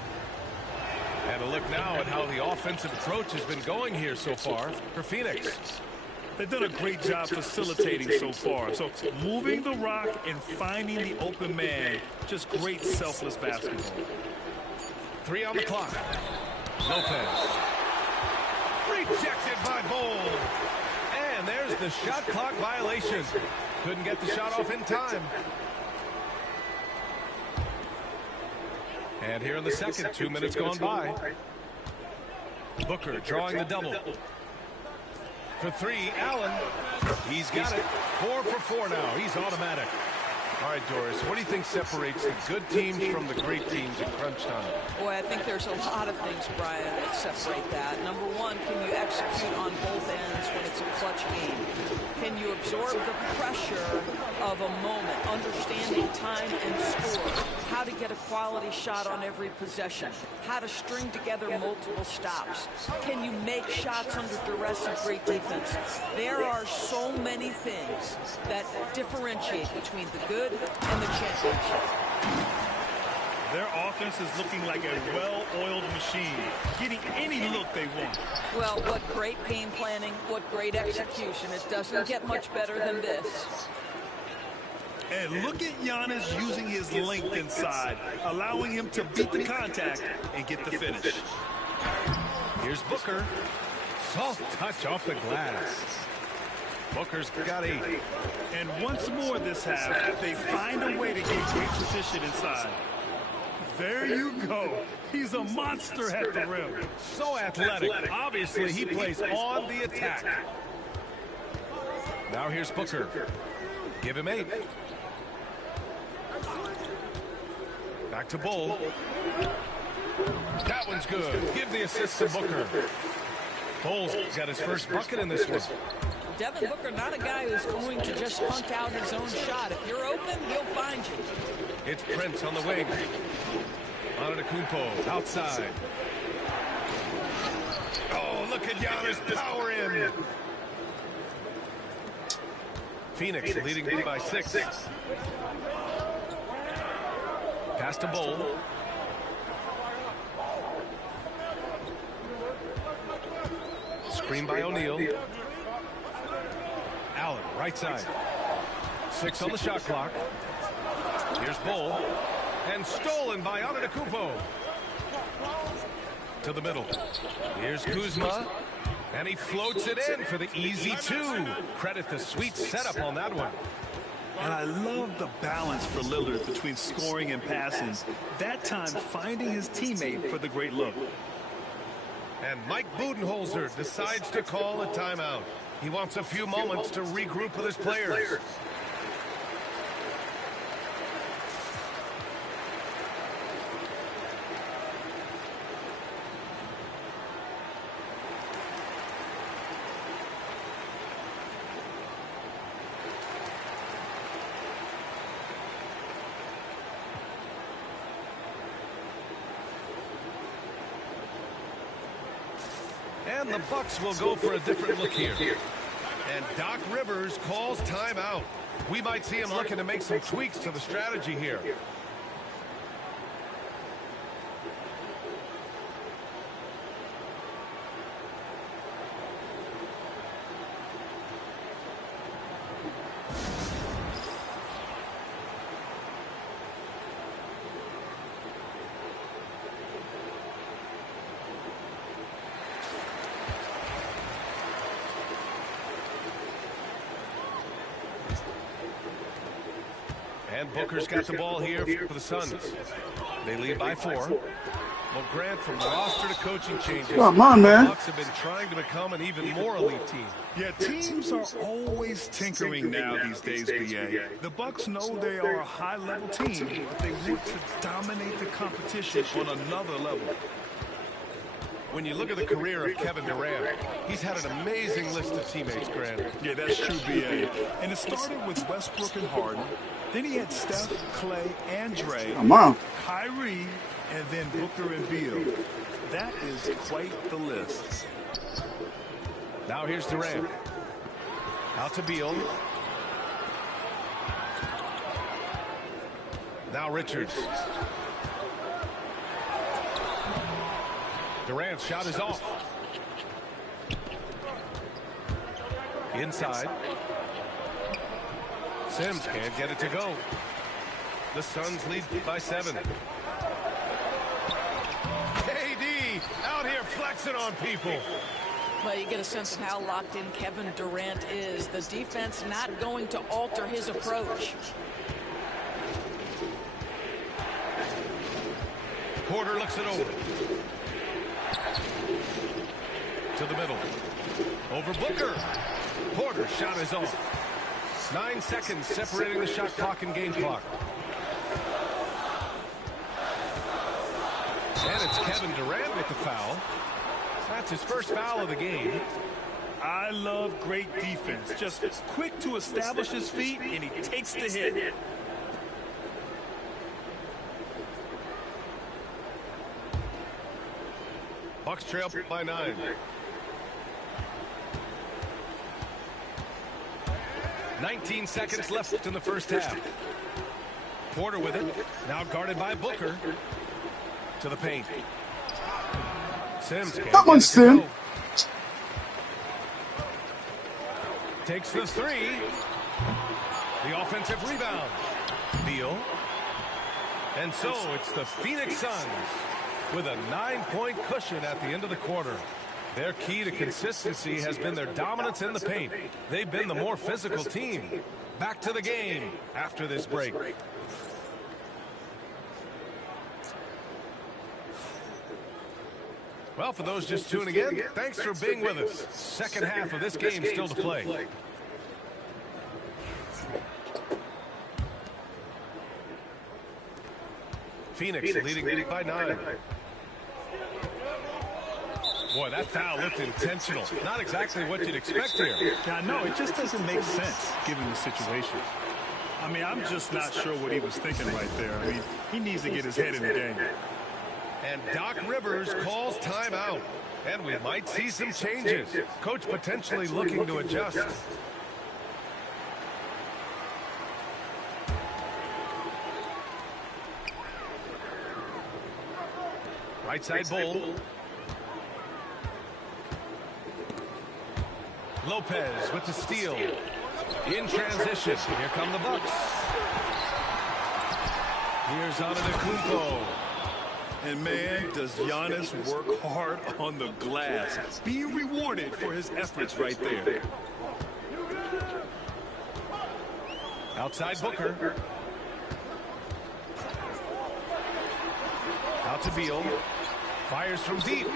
And a look now at how the offensive approach has been going here so far for Phoenix. They've done a great job facilitating so far. So moving the rock and finding the open man, just great selfless basketball. 3 on the clock. Lopez. Rejected by Bol. And there's the shot clock violation. Couldn't get the shot off in time. And here in the second, 2 minutes gone by. Booker drawing the double. For three, Allen. He's got it. 4 for 4 now. He's automatic. All right, Doris, what do you think separates the good teams from the great teams in crunch time? Boy, I think there's a lot of things, Brian, that separate that. Number one, can you execute on both ends when it's a clutch game? Can you absorb the pressure of a moment, understanding time and score, how to get a quality shot on every possession, how to string together multiple stops? Can you make shots under duress of great defense? There are so many things that differentiate between the good and the championship. Their offense is looking like a well-oiled machine, getting any look they want. Well, what great game planning, what great execution. It doesn't get much better than this. And look at Giannis using his length inside, allowing him to beat the contact and get the finish. Here's Booker. Soft touch off the glass. Booker's got 8. And once more this half, they find a way to get great position inside. There you go. He's a monster at the rim. So athletic. Obviously, he plays on the attack. Now here's Booker. Give him 8. Back to Bull. That one's good. Give the assist to Booker. Bull's got his first bucket in this one. Devin Booker, not a guy who's going to just punt out his own shot. If you're open, he'll find you. It's Prince on the wing. Antetokounmpo outside. Oh, look at Giannis power in. Phoenix leading by 6. Pass to Bull. Screen by O'Neal. Allen, right side. 6 on the shot clock. Here's Bull. And stolen by Antetokounmpo. To the middle. Here's Kuzma. And he floats it in for the easy 2. Credit the sweet setup on that one. And I love the balance for Lillard between scoring and passing. That time finding his teammate for the great look. And Mike Budenholzer decides to call a timeout. He wants a few moments to regroup with his players. And the Bucks will go for a different look here. And Doc Rivers calls timeout. We might see him looking to make some tweaks to the strategy here. And Booker's got the ball here for the Suns. They lead by 4. Well, Grant, from roster to coaching changes, come on, man. The Bucks have been trying to become an even more elite team. Yeah, teams are always tinkering now these days, BA. The Bucks know they are a high-level team, but they want to dominate the competition on another level. When you look at the career of Kevin Durant, he's had an amazing list of teammates, Grant. Yeah, that's true, BA. And it started with Westbrook and Harden. Then he had Steph, Clay, and Dre, Kyrie, and then Booker and Beal. That is quite the list. Now here's Durant. Out to Beal. Now Richards. Durant's shot is off. Inside. Sims can't get it to go. The Suns lead by 7. KD out here flexing on people. Well, you get a sense of how locked in Kevin Durant is. The defense not going to alter his approach. Porter looks it over. To the middle. Over Booker. Porter's shot is off. 9 seconds separating the shot clock and game clock. And it's Kevin Durant with the foul. That's his first foul of the game. I love great defense. Just quick to establish his feet, and he takes the hit. Bucks trail by 9. "19 seconds left in the first half. Porter with it. Now guarded by Booker. To the paint. Sims can't Come on, Sim. Takes the 3. The offensive rebound. Beal. And so it's the Phoenix Suns with a 9-point cushion at the end of the quarter. Their key to consistency has been their dominance in the paint. They've been the more physical team. Back to the game after this break. Well, for those just tuning in, thanks for being with us. Second half of this game still to play. Phoenix leading by 9. Boy, that foul looked intentional. Not exactly what you'd expect here. Yeah, no, it just doesn't make sense given the situation. I mean, I'm just not sure what he was thinking right there. I mean, he needs to get his head in the game. And Doc Rivers calls timeout. And we might see some changes. Coach potentially looking to adjust. Right side Bull. Lopez with the steal. In transition. Here come the Bucks. Here's Antetokounmpo. And man, does Giannis work hard on the glass. Being rewarded for his efforts right there. Outside Booker. Out to Beal. Fires from deep.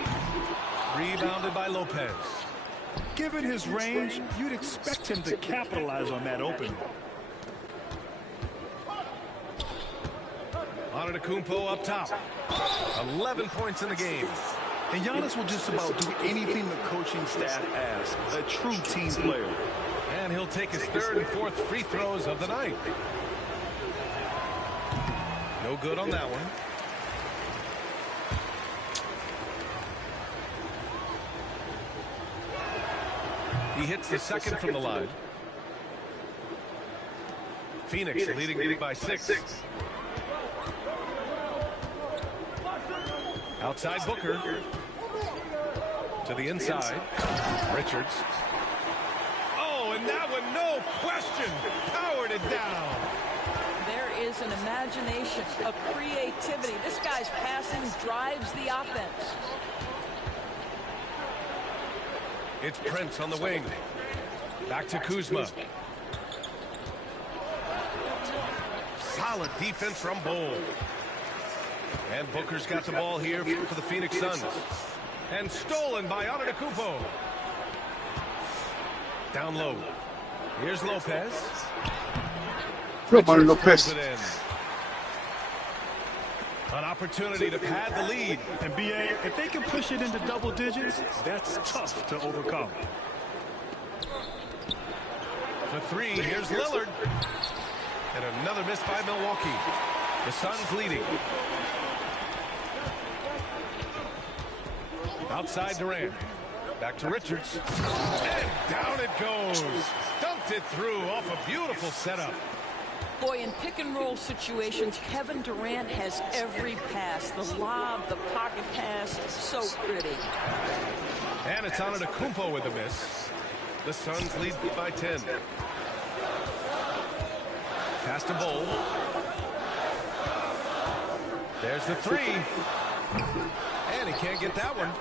Rebounded by Lopez. Given his range, you'd expect him to capitalize on that opening. Antetokounmpo up top. 11 points in the game. And Giannis will just about do anything the coaching staff asks. A true team player. And he'll take his 3rd and 4th free throws of the night. No good on that one. He hits the 2nd from the line. Phoenix leading by 6. Outside Booker. To the inside. Richards. Oh, and that one, no question, powered it down. There is an imagination, a creativity. This guy's passing drives the offense. It's Prince on the wing. Back to Kuzma. Solid defense from Bull. And Booker's got the ball here for the Phoenix Suns. And stolen by Antetokounmpo. Down low. Here's Lopez. Come on, Lopez. An opportunity to pad the lead. And BA, if they can push it into double digits, that's tough to overcome. For 3, here's Lillard. And another miss by Milwaukee. The Suns leading. Outside Durant. Back to Richards. And down it goes. Dumped it through off a beautiful setup. Boy, in pick-and-roll situations, Kevin Durant has every pass. The lob, the pocket pass, so pretty. And it's Antetokounmpo with a miss. The Suns lead by 10. Pass to Bull. There's the 3. And he can't get that one.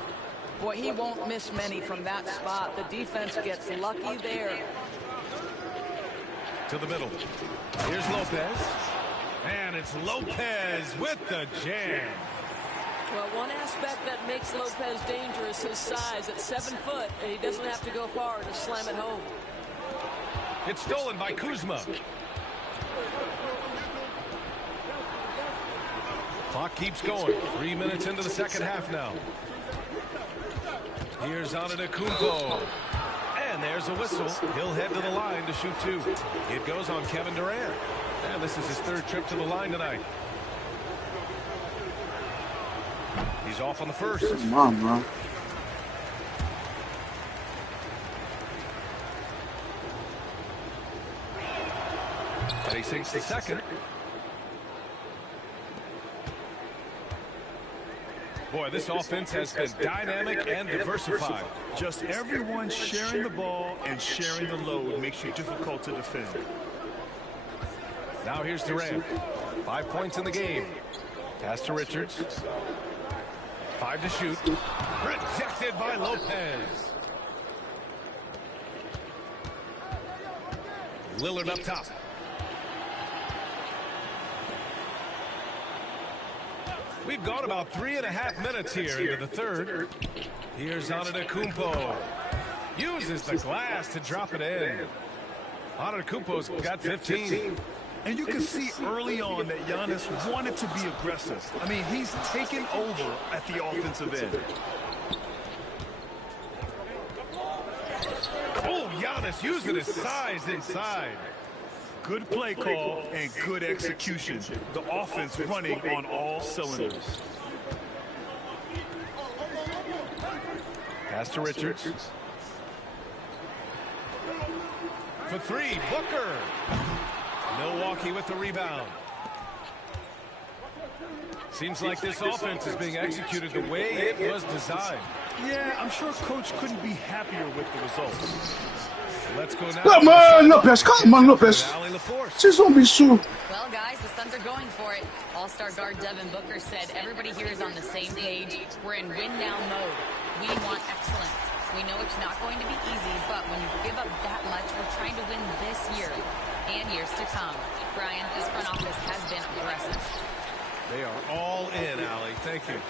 Boy, he won't miss many from that spot. The defense gets lucky there. To the middle. Here's Lopez. And it's Lopez with the jam. Well, one aspect that makes Lopez dangerous, his size. At 7 foot, and he doesn't have to go far to slam it home. It's stolen by Kuzma. Clock keeps going. 3 minutes into the second half now. Here's Antetokounmpo. And there's a whistle. He'll head to the line to shoot 2. It goes on Kevin Durant. And this is his 3rd trip to the line tonight. He's off on the first. Come on, bro. And he sinks the second. Boy, this offense has been dynamic and diversified. Just everyone sharing the ball and sharing the load makes you difficult to defend. Now here's Durant. 5 points in the game. Pass to Richards. 5 to shoot. Rejected by Lopez. Lillard up top. We've gone about 3.5 minutes here into the third. Here's Antetokounmpo. Uses the glass to drop it in. Antetokounmpo's got 15. And you can see early on that Giannis wanted to be aggressive. I mean, he's taken over at the offensive end. Oh, Giannis using his size inside. Good play call and good execution. The offense running on all cylinders. Pass to Richards. For 3, Booker. Milwaukee with the rebound. Seems like this offense is being executed the way it was designed. Yeah, I'm sure Coach couldn't be happier with the results. Let's go now. Come on, Lopez. Come on, Lopez. Just don't be sure. Well, guys, the Suns are going for it. All-star guard Devin Booker said everybody here is on the same page. We're in win-now mode. We want excellence. We know it's not going to be easy, but when you give up that much, we're trying to win this year and years to come. Brian, this front office has been aggressive. They are all in, Allie. Thank you.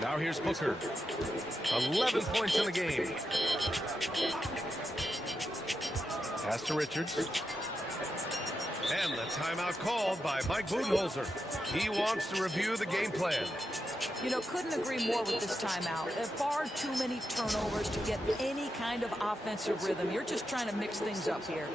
Now here's Booker. 11 points in the game. Pass to Richards. And the timeout called by Mike Budenholzer. He wants to review the game plan. You know, couldn't agree more with this timeout. There are far too many turnovers to get any kind of offensive rhythm. You're just trying to mix things up here.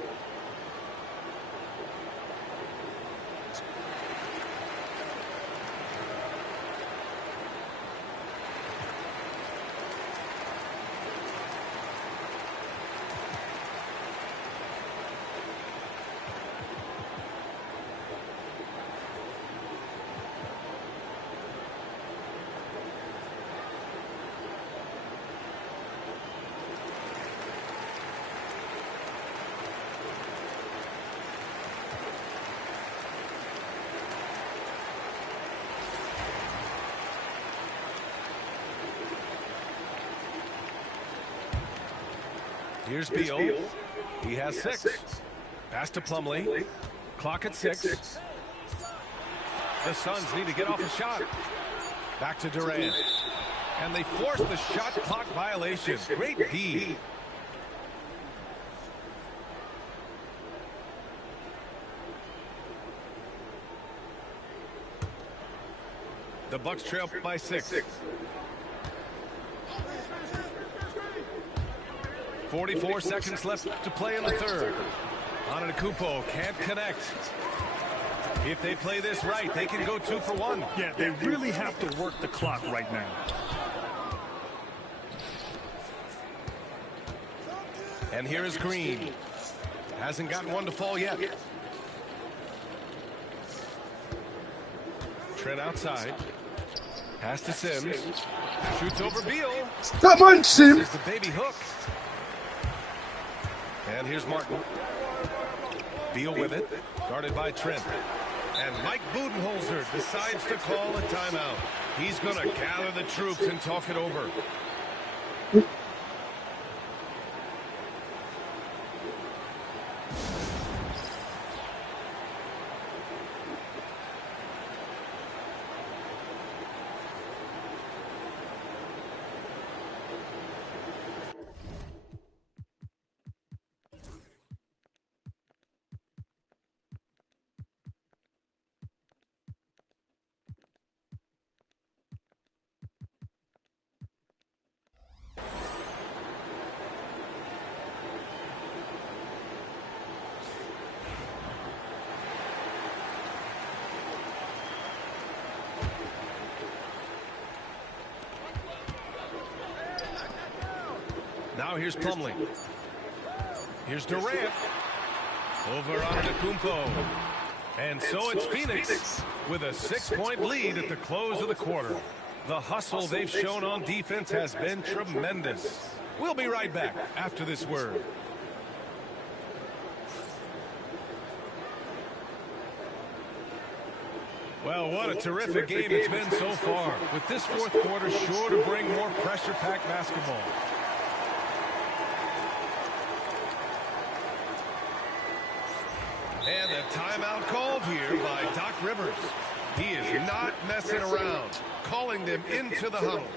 Here's Beal. He has 6. Pass to Plumlee. Clock at 6. The Suns need to get off a shot. Back to Durant. And they force the shot clock violation. Great D. The Bucks trail by 6. 44 seconds left to play in the third. Antetokounmpo can't connect. If they play this right, they can go 2 for 1. Yeah, they really have to work the clock right now. And here is Green. Hasn't gotten one to fall yet. Trent outside. Pass to Sims. Shoots over Beal. Come on, Sim. This is the baby hook. And here's Martin. Beal with it. Guarded by Trent. And Mike Budenholzer decides to call a timeout. He's going to gather the troops and talk it over. Now here's Plumlee. Here's Durant. Over on Antetokounmpo. And so it's Phoenix with a 6-point lead at the close of the quarter. The hustle they've shown on defense has been tremendous. We'll be right back after this word. Well, what a terrific game it's been so far. With this fourth quarter sure to bring more pressure-packed basketball. And a timeout called here by Doc Rivers. He is not messing around, calling them into the huddle.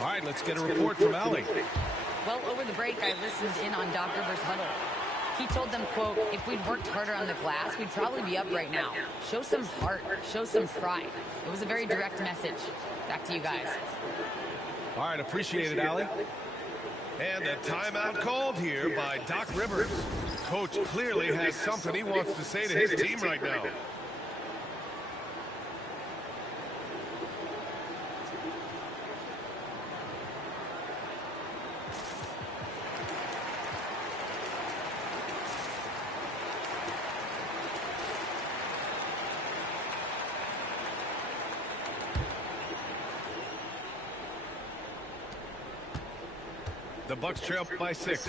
All right, let's get a report from Allie. Well, over the break, I listened in on Doc Rivers' huddle. He told them, quote, if we'd worked harder on the glass, we'd probably be up right now. Show some heart, show some pride. It was a very direct message. Back to you guys. All right, appreciate it, Allie. And a timeout called here by Doc Rivers. Coach clearly has something he wants to say to his team right now. The Bucks trail by 6.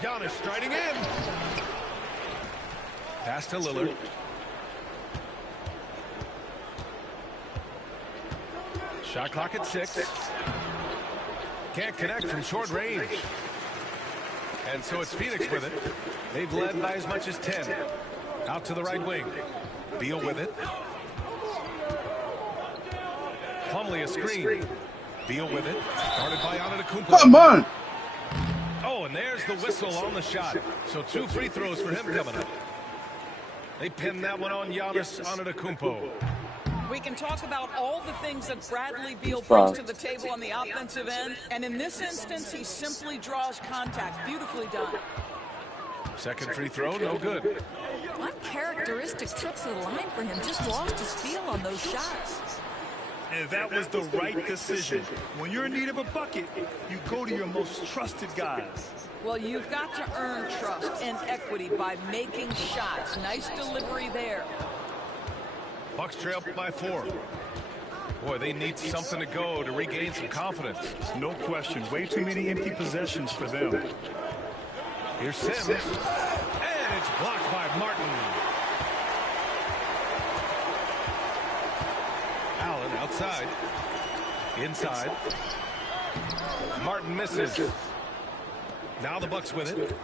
Giannis striding in. Pass to Lillard. Shot clock at 6. Can't connect from short range. And so it's Phoenix with it. They've led by as much as 10. Out to the right wing. Beal with it. Plumlee a screen. Beal with it. Started by Antetokounmpo. Come on! Oh, and there's the whistle on the shot. So 2 free throws for him coming up. They pin that one on Giannis Antetokounmpo. We can talk about all the things that Bradley Beal brings to the table on the offensive end, and in this instance, he simply draws contact. Beautifully done. Second free throw, no good. Uncharacteristic trip to the line for him. Just lost his feel on those shots. And that was the right decision. When you're in need of a bucket, you go to your most trusted guys. Well, you've got to earn trust and equity by making shots. Nice delivery there. Bucks trail by 4. Boy, they need something to go to regain some confidence. No question. Way too many empty possessions for them. Here's Sims. And it's blocked by Martin. Allen outside. Inside. Martin misses. Now the Bucks with it.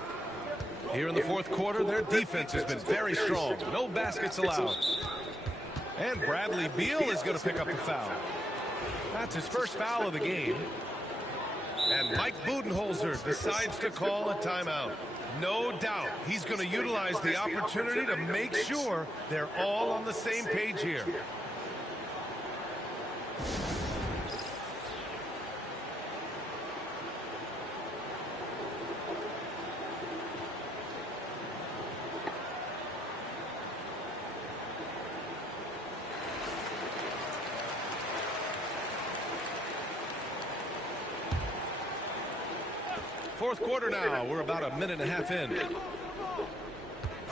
Here in the fourth quarter, their defense has been very strong. No baskets allowed. And Bradley Beal is going to pick up the foul. That's his first foul of the game. And Mike Budenholzer decides to call a timeout. No doubt he's going to utilize the opportunity to make sure they're all on the same page here. Fourth quarter now. We're about a minute and a half in.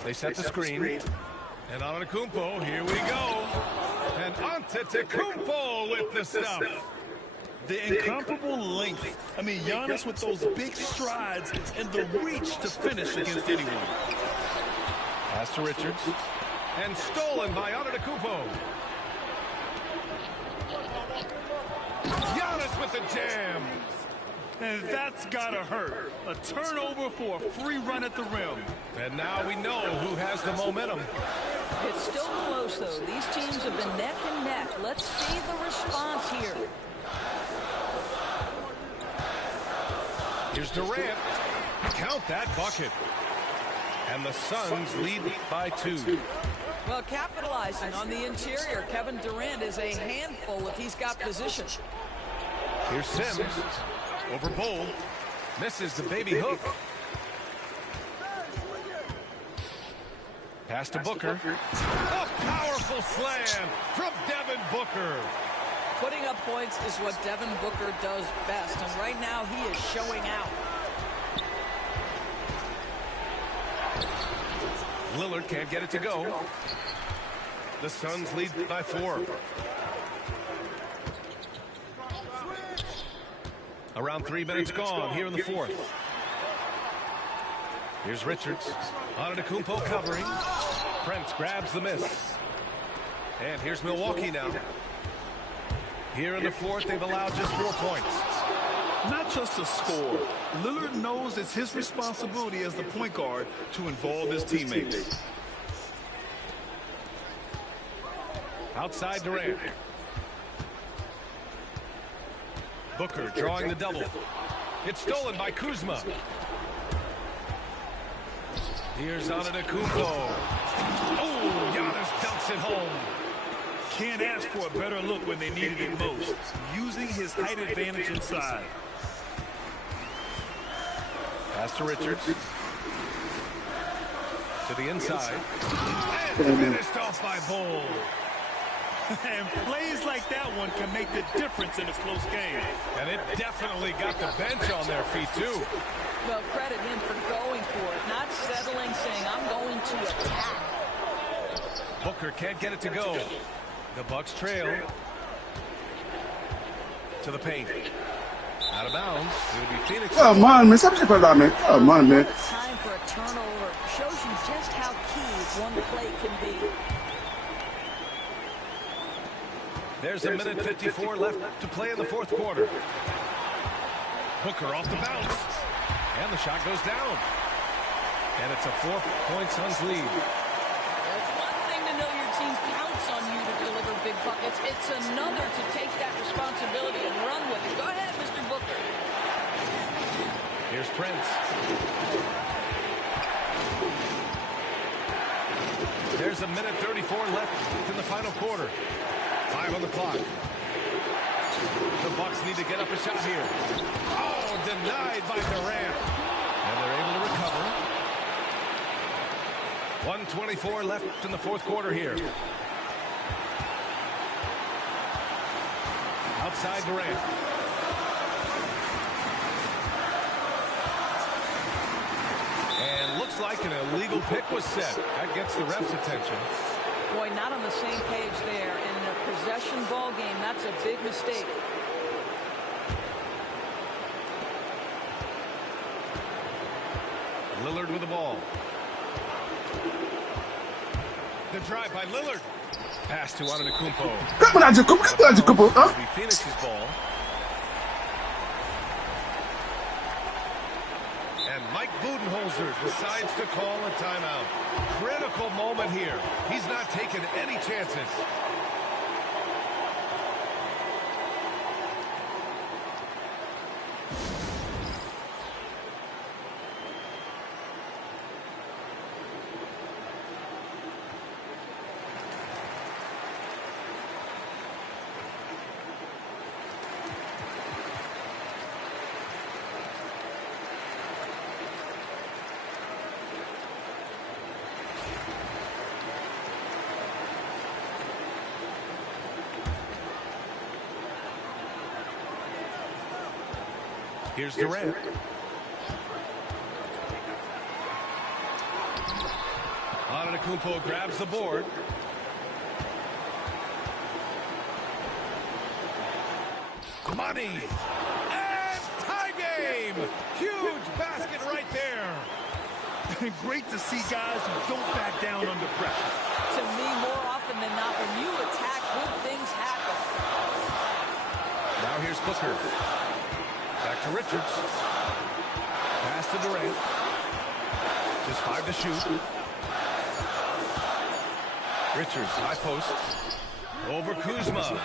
They set the screen. And Antetokounmpo, here we go. And Antetokounmpo with the stuff. The incomparable length. I mean, Giannis with those big strides and the reach to finish against anyone. Pass to Richards. And stolen by Antetokounmpo. Giannis with the jam. And that's gotta hurt. A turnover for a free run at the rim. And now we know who has the momentum. It's still close, though. These teams have been neck and neck. Let's see the response here. Here's Durant. Count that bucket. And the Suns lead by 2. Well, capitalizing on the interior, Kevin Durant is a handful if he's got position. Here's Sims. Over Bowl. Misses the baby hook. Pass to Booker. A powerful slam from Devin Booker. Putting up points is what Devin Booker does best, and right now he is showing out. Lillard can't get it to go. The Suns lead by 4. Around 3 minutes gone here in the 4th. Here's Richards. Antetokounmpo covering. Prince grabs the miss. And here's Milwaukee now. Here in the 4th, they've allowed just 4 points. Not just a score. Lillard knows it's his responsibility as the point guard to involve his teammates. Outside Durant. Booker drawing the double. It's stolen by Kuzma. Here's Antetokounmpo. Oh, Giannis dunks it home. Can't ask for a better look when they needed it most. Using his height advantage inside. Pass to Richards. To the inside. And finished off by Bol. And plays like that one can make the difference in a close game. And it definitely got the bench on their feet, too. Well, credit him for going for it, not settling, saying, I'm going to attack. Booker can't get it to go. The Bucks trail. To the paint. Out of bounds. It'll be Phoenix. Come on, man. Stop checking that, man. Come on, man. Time for a turnover. Shows you just how key one play can be. There's a minute 54 left to play in the 4th quarter. Booker off the bounce. And the shot goes down. And it's a 4-point Suns lead. It's one thing to know your team counts on you to deliver big buckets. It's another to take that responsibility and run with it. Go ahead, Mr. Booker. Here's Prince. There's a minute 34 left in the final quarter. 5 on the clock. The Bucks need to get up a shot here. Oh, denied by Durant. And they're able to recover. 1:24 left in the 4th quarter here. Outside Durant. And looks like an illegal pick was set. That gets the ref's attention. Boy, not on the same page there. In a possession ball game, that's a big mistake. Lillard with the ball. The drive by Lillard. Pass to Antetokounmpo. Come on, Antetokounmpo. It'll be Phoenix's ball. And Mike Budenholzer decides to call a timeout. Critical moment here. He's not taking any chances. Here's Durant. Antetokounmpo grabs the board. Money. And tie game. Huge basket right there. Great to see guys who don't back down under pressure. To me, more often than not, when you attack, good things happen. Now here's Booker. Back to Richards. Pass to Durant. Just 5 to shoot. Richards, high post. Over Kuzma.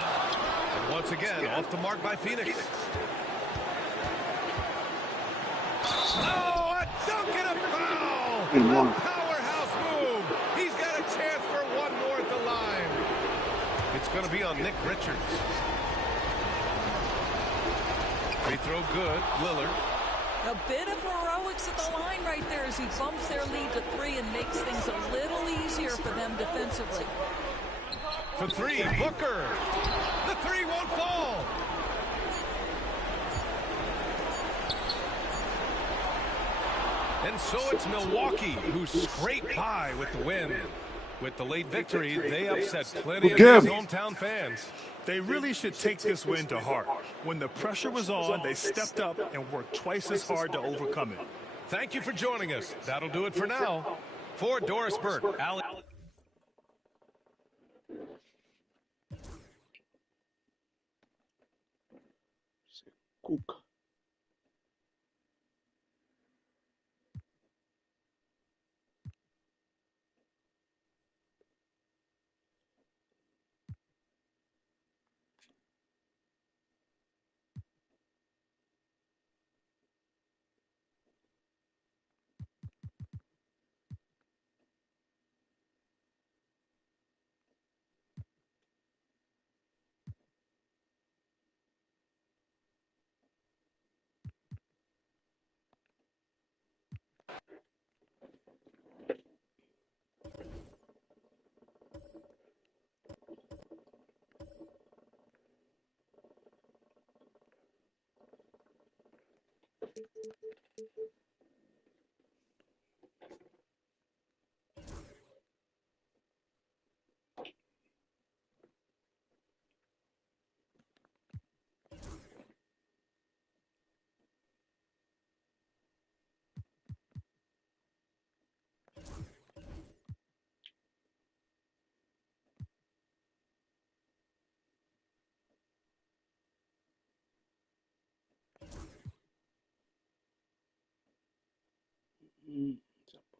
And once again, off the mark by Phoenix. Oh, a dunk and a foul! A powerhouse move. He's got a chance for one more at the line. It's going to be on Nick Richards. Free throw good. Lillard. A bit of heroics at the line right there as he bumps their lead to 3 and makes things a little easier for them defensively. For 3, Booker. The 3 won't fall. And so it's Milwaukee who scraped by with the win. With the late victory, they upset plenty of these hometown fans. They really should take this win to heart. When the pressure was on, they stepped up and worked twice as hard to overcome it. Thank you for joining us. That'll do it for now. For Doris Burke, Alex. Cook.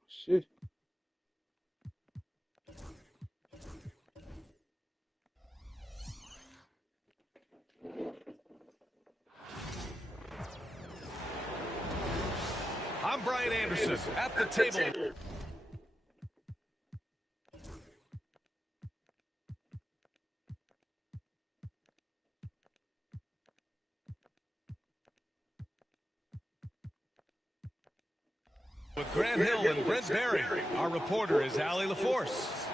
Shit. I'm Brian Anderson at the table. With Grant Hill and Brent Barry, our reporter is Allie LaForce.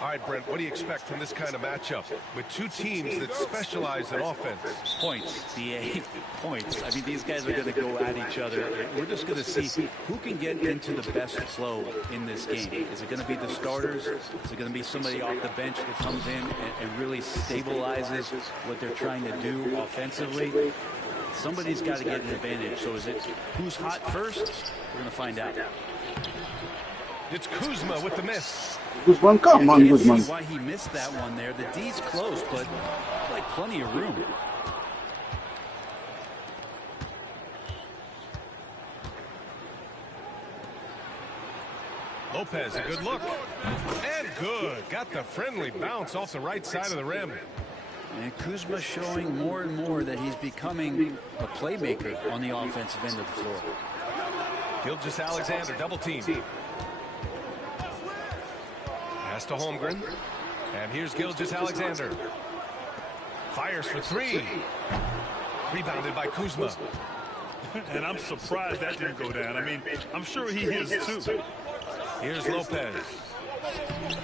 All right, Brent, what do you expect from this kind of matchup with two teams that specialize in offense? Points, BA, points. I mean, these guys are going to go at each other. We're just going to see who can get into the best flow in this game. Is it going to be the starters? Is it going to be somebody off the bench that comes in and really stabilizes what they're trying to do offensively? Somebody's got to get an advantage. So is it who's hot first? We're going to find out. It's Kuzma with the miss. Guzman, come on, Guzman. Why he missed that one there. The D's close, but like plenty of room. Lopez, a good look. And good. Got the friendly bounce off the right side of the rim. And Kuzma showing more and more that he's becoming a playmaker on the offensive end of the floor. Gilgeous-Alexander, double team. Pass to Holmgren. And here's Gilgeous-Alexander. Fires for three. Rebounded by Kuzma. And I'm surprised that didn't go down. I mean, I'm sure he is too. Here's Lopez.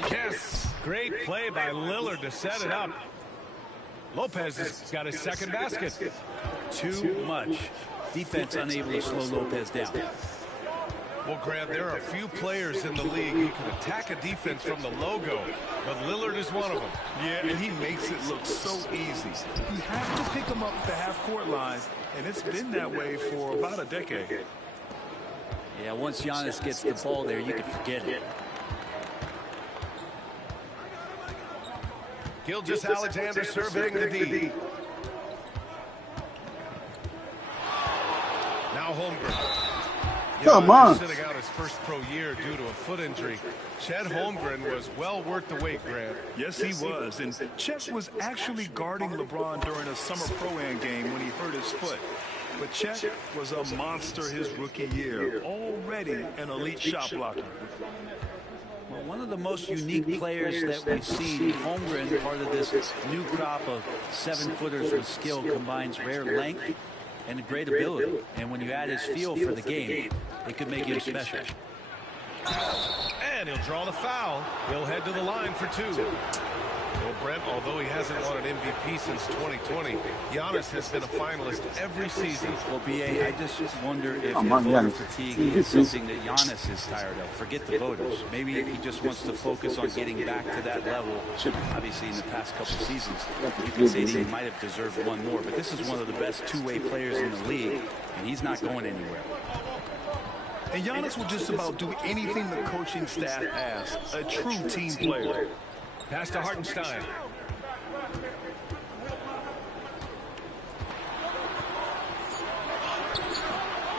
Yes. Great play by Lillard to set it up. Lopez has got his second basket. Too much. Defense unable to slow Lopez down. Well, Grant, there are a few players in the league who can attack a defense from the logo, but Lillard is one of them. Yeah, and he makes it look so easy. You have to pick him up at the half-court line, and it's been that way for about a decade. Yeah, once Giannis gets the ball there, you can forget it. Gilgeous-Alexander surveying the D. Now Holmgren. Come on. Sitting out his first pro year due to a foot injury. Chet Holmgren was well worth the wait, Grant. Yes, he was. And Chet was actually guarding LeBron during a summer Pro-Am game when he hurt his foot. But Chet was a monster his rookie year, already an elite shot blocker. Well, one of the most unique players that we've seen, Holmgren, part of this new crop of 7-footers with skill, combines rare length and a great ability. And when you add his feel for the game, it could make him special. And he'll draw the foul. He'll head to the line for 2. Well, Brent, although he hasn't won an MVP since 2020, Giannis has been a finalist every season. Well, B.A., I just wonder if voter fatigue is something that Giannis is tired of. Forget the voters. Maybe he just wants to focus on getting back to that level. Obviously, in the past couple seasons, you can say that he might have deserved one more, but this is one of the best two-way players in the league, and he's not going anywhere. And Giannis will just about do anything the coaching staff asks. A true team player. Pass to Hartenstein.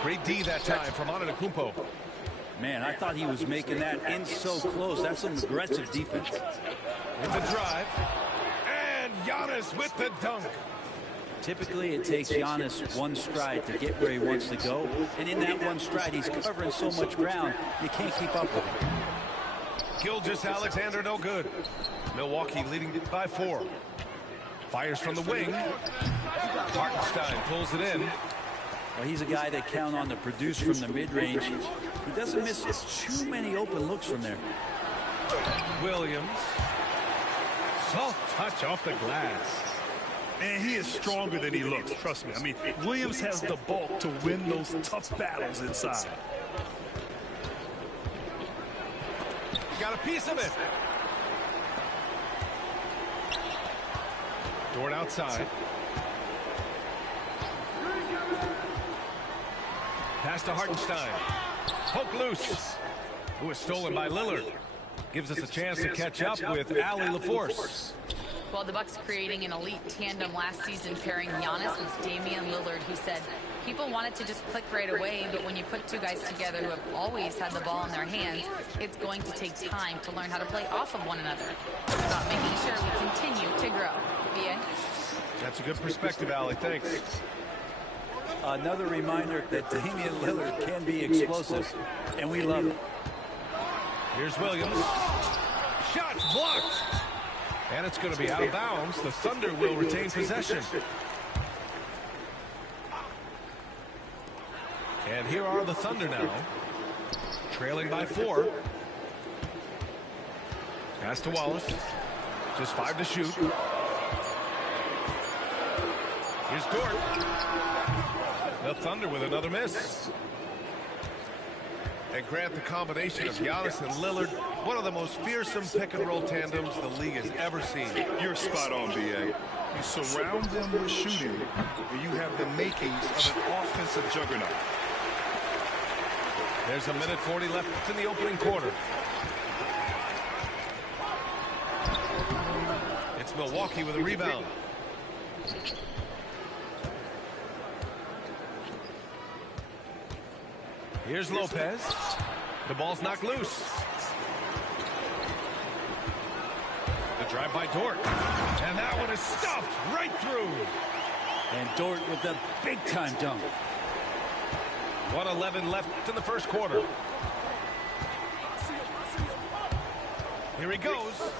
Great D that time from Antetokounmpo. Man, I thought he was making that in so close. That's some aggressive defense. With the drive. And Giannis with the dunk. Typically, it takes Giannis one stride to get where he wants to go. And in that one stride, he's covering so much ground, you can't keep up with him. Gilgeous-Alexander no good. Milwaukee leading by 4. Fires from the wing. Hartenstein pulls it in. Well, he's a guy that count on to produce from the mid-range. He doesn't miss too many open looks from there. Williams. Soft touch off the glass. And he is stronger than he looks, trust me. I mean, Williams has the bulk to win those tough battles inside. Got a piece of it. Dort outside. Pass to Hartenstein. Poke loose. Who was stolen by Lillard. Gives us a chance to catch up with Allie LaForce. Well, the Bucks creating an elite tandem last season, pairing Giannis with Damian Lillard, who said people wanted to just click right away, but when you put two guys together who have always had the ball in their hands, it's going to take time to learn how to play off of one another. It's about making sure we continue to grow. B.A.? That's a good perspective, Allie. Thanks. Another reminder that Damian Lillard can be explosive, and we love it. Here's Williams. Shots blocked. And it's going to be out of bounds. The Thunder will retain possession. And here are the Thunder now. Trailing by 4. Pass to Wallace. Just 5 to shoot. Here's Dort. The Thunder with another miss. And Grant, the combination of Giannis and Lillard, one of the most fearsome pick-and-roll tandems the league has ever seen. You're spot on, B.A. You surround them with shooting, and you have the makings of an offensive juggernaut. There's a minute 40 left in the opening quarter. It's Milwaukee with a rebound. Here's Lopez. The ball's knocked loose. The drive by Dort. And that one is stuffed right through. And Dort with the big-time dunk. 1:11 left in the first quarter. Here he goes.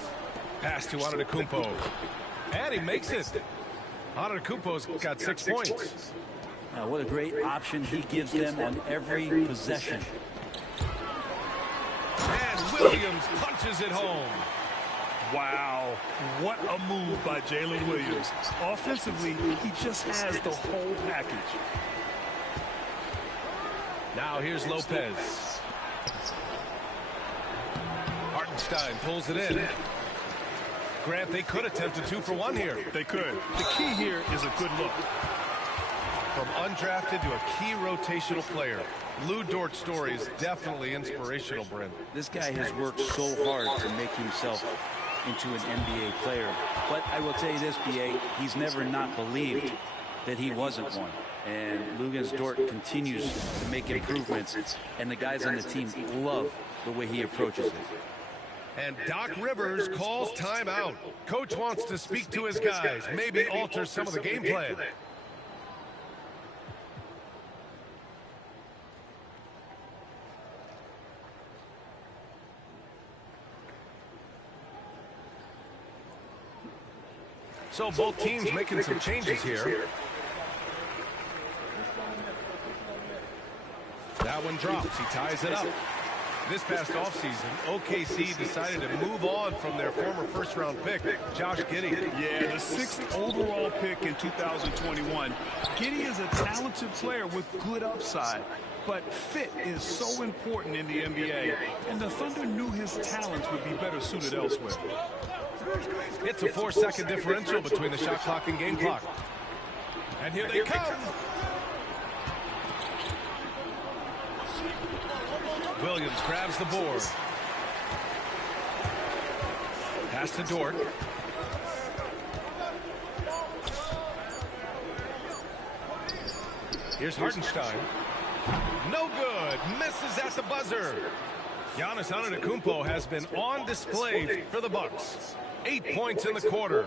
Pass to Antetokounmpo. And he makes it. Antetokounmpo's got 6 points. Now, what a great option he gives them on every possession. And Williams punches it home. Wow, what a move by Jalen Williams. Offensively, he just has the whole package. Now here's Lopez. Hartenstein pulls it in. Grant, they could attempt a 2-for-1 here. They could. The key here is a good look. From undrafted to a key rotational player, Lou Dort's story is definitely inspirational, Brent. This guy has worked so hard to make himself into an NBA player. But I will tell you this, BA, he's never not believed that he wasn't one. And Luguentz Dort continues to make improvements, and the guys on the team love the way he approaches it. And Doc Rivers calls timeout. Coach wants to speak to his guys, maybe alter some of the game plan. So both teams making some changes here. That one drops. He ties it up. This past offseason, OKC decided to move on from their former first-round pick, Josh Giddey. Yeah, the 6th overall pick in 2021. Giddey is a talented player with good upside, but fit is so important in the NBA, and the Thunder knew his talents would be better suited elsewhere. It's a 4-second differential between the shot clock and game clock. And here they come. Williams grabs the board. Pass to Dort. Here's Hartenstein. No good. Misses at the buzzer. Giannis Antetokounmpo has been on display for the Bucks. 8 points in the quarter.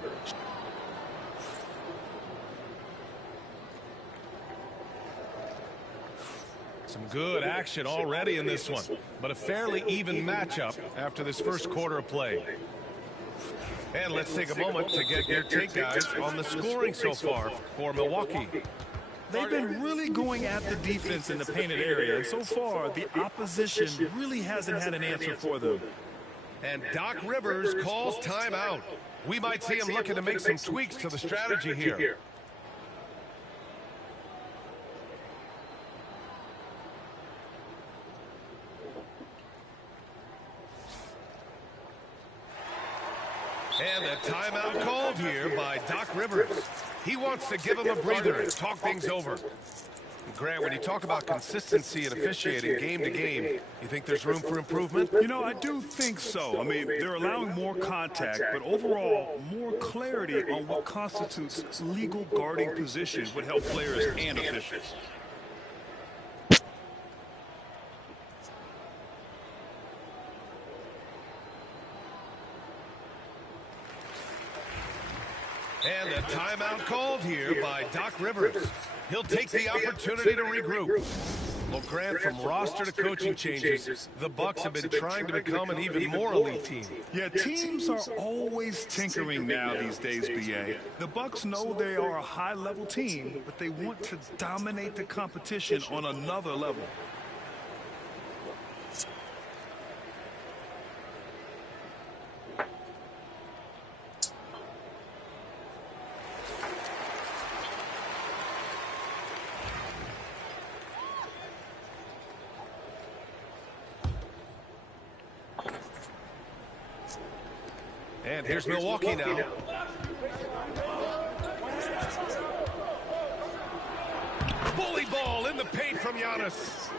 Some good action already in this one, but a fairly even matchup after this first quarter of play. And let's take a moment to get your take, guys, on the scoring so far for Milwaukee. They've been really going at the defense in the painted area, and so far the opposition really hasn't had an answer for them. And Doc Rivers calls timeout. We might see him looking to make some tweaks to the strategy here. And a timeout called here by Doc Rivers. He wants to give him a breather and talk things over. Grant, when you talk about consistency and officiating game to game, you think there's room for improvement? You know, I do think so. I mean, they're allowing more contact, but overall, more clarity on what constitutes legal guarding position would help players and officials. And a timeout called here by Doc Rivers. He'll take the opportunity to regroup. Well, Grant, from roster to coaching changes, the Bucks have been trying to become an even more elite team. Yeah, teams are always tinkering now these days, BA. The Bucks know they are a high-level team, but they want to dominate the competition on another level. And here's Milwaukee now. Bully ball in the paint from Giannis.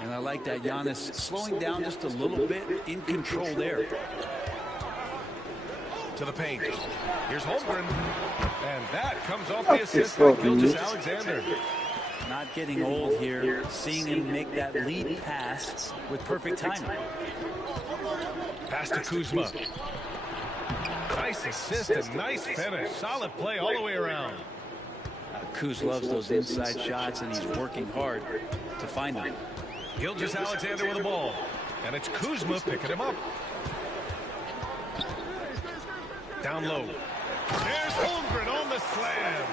And I like that Giannis slowing down just a little bit, in control there. To the paint. Here's Holmgren. And that comes off the assist by Gilgeous-Alexander. Not getting old here, seeing him make that lead pass with perfect timing. Pass to Kuzma. Nice assist and nice finish. Solid play all the way around. Kuz loves those inside shots, and he's working hard to find them. Gilgeous-Alexander with the ball. And it's Kuzma picking him up. Down low. There's Holmgren on the slam.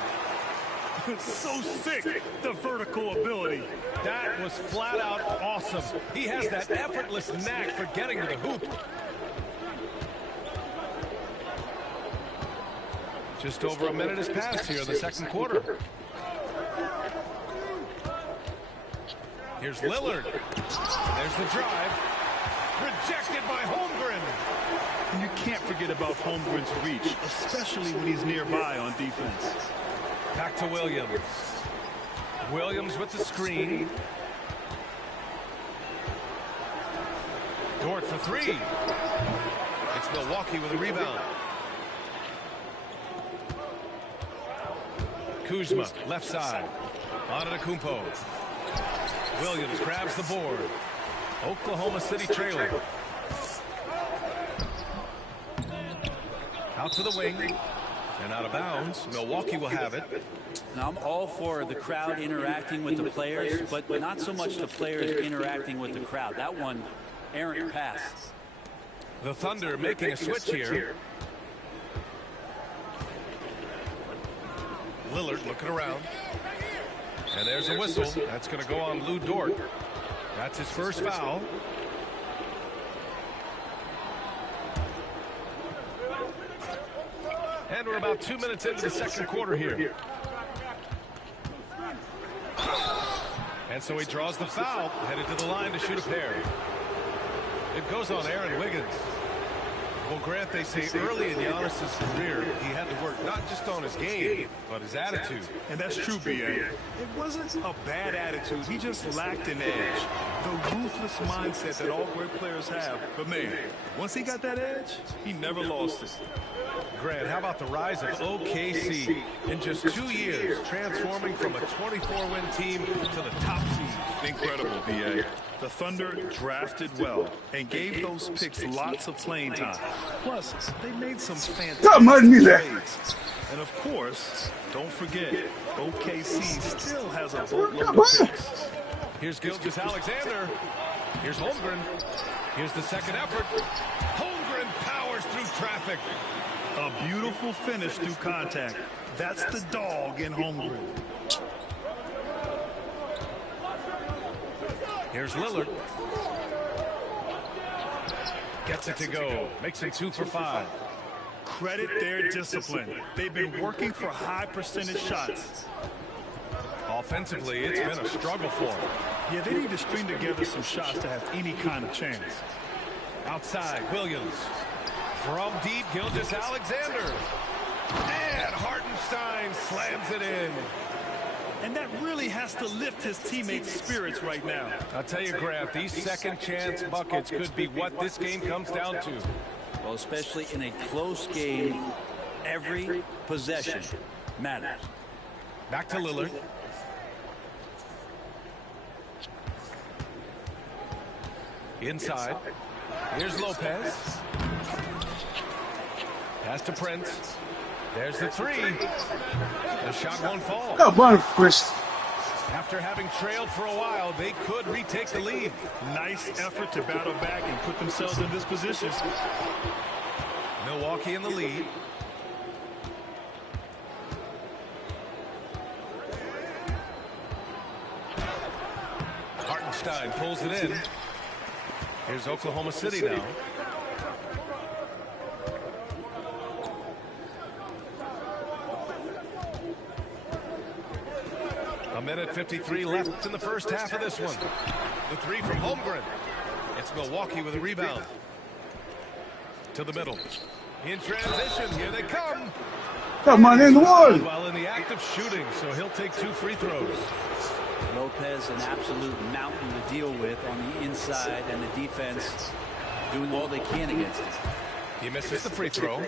It's so sick, the vertical ability. That was flat out awesome. He has that effortless knack for getting to the hoop. Just over a minute has passed here in the second quarter. Here's Lillard. There's the drive. Rejected by Holmgren. And you can't forget about Holmgren's reach, especially when he's nearby on defense. Back to Williams. Williams with the screen. Dort for three. It's Milwaukee with a rebound. Kuzma, left side. Antetokounmpo. Williams grabs the board. Oklahoma City trailing. Out to the wing. And out of bounds. Milwaukee will have it. Now, I'm all for the crowd interacting with the players, but not so much the players interacting with the crowd. That one, errant pass. The Thunder making a switch here. Lillard looking around. And there's a whistle. That's going to go on Lou Dort. That's his first foul. And we're about 2 minutes into the second quarter here. And so he draws the foul, headed to the line to shoot a pair. It goes on Aaron Wiggins. Well, Grant, they say early in Giannis's career, he had to work not just on his game, but his attitude. And that's true, B.A. It wasn't a bad attitude. He just lacked an edge. The ruthless mindset that all great players have. But, man, once he got that edge, he never lost it. Grant, how about the rise of OKC in just 2 years, transforming from a 24-win team to the top seed? Incredible, B.A. The Thunder drafted well and gave those picks lots of playing time. Plus, they made some fantastic trades. And of course, don't forget, OKC still has a boatload of picks. Here's Gilgeous-Alexander. Here's Holmgren. Here's the second effort. Holmgren powers through traffic. A beautiful finish through contact. That's the dog in Holmgren. Here's Lillard. Gets it to go. Makes it 2 for 5. Credit their discipline. They've been working for high percentage shots. Offensively, it's been a struggle for them. Yeah, they need to string together some shots to have any kind of chance. Outside, Williams. From deep, Gilgeous-Alexander. And Hartenstein slams it in. And that really has to lift his teammates' spirits right now. I'll tell you, Grant, these second-chance buckets could be what this game comes down to. Well, especially in a close game, every possession matters. Back to Lillard. Inside. Here's Lopez. Pass to Prince. There's the three. The shot won't fall. After having trailed for a while, they could retake the lead. Nice effort to battle back and put themselves in this position. Milwaukee in the lead. Hartenstein pulls it in. Here's Oklahoma City now. A minute 53 left in the first half of this one. The three from Holmgren. It's Milwaukee with a rebound. To the middle. In transition, here they come. Come on in the one. While in the act of shooting, so he'll take 2 free throws. Lopez, an absolute mountain to deal with on the inside, and the defense doing all they can against him. He misses the free throw.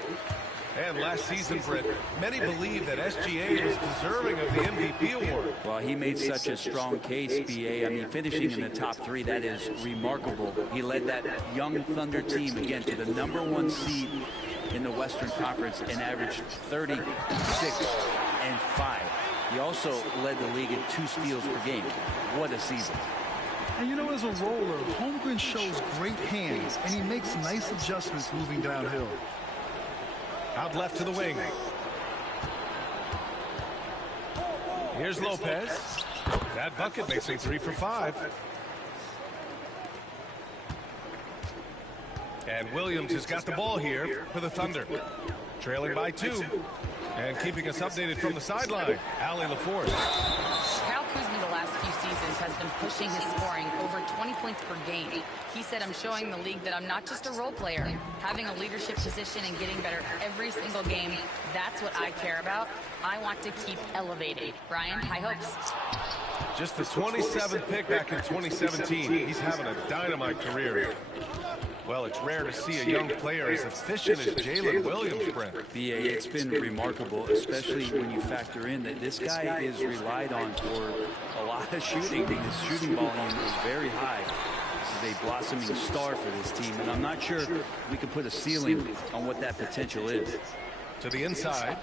And last season, Britt, many believe that SGA was deserving of the MVP award. Well, he made such a strong case, B.A. I mean, finishing in the top 3, that is remarkable. He led that young Thunder team, again, to the #1 seed in the Western Conference and averaged 36 and 5. He also led the league in 2 steals per game. What a season. And you know, as a roller, Holmgren shows great hands, and he makes nice adjustments moving downhill. Out left to the wing. Here's Lopez. That bucket makes it 3 for 5. And Williams has got the ball here for the Thunder. Trailing by 2. And keeping us updated from the sideline, Allie LaForce. Kyle Kuzma the last few seasons has been pushing his scoring over 20 points per game. He said, I'm showing the league that I'm not just a role player. Having a leadership position and getting better every single game, that's what I care about. I want to keep elevating. Brian, high hopes. Just the 27th pick back in 2017. He's having a dynamite career. Well, it's rare to see a young player as efficient as Jalen Williams, Brent. B.A., it's been remarkable, especially when you factor in that this guy is relied on for a lot of shooting. His shooting volume is very high. This is a blossoming star for this team, and I'm not sure we can put a ceiling on what that potential is. To the inside,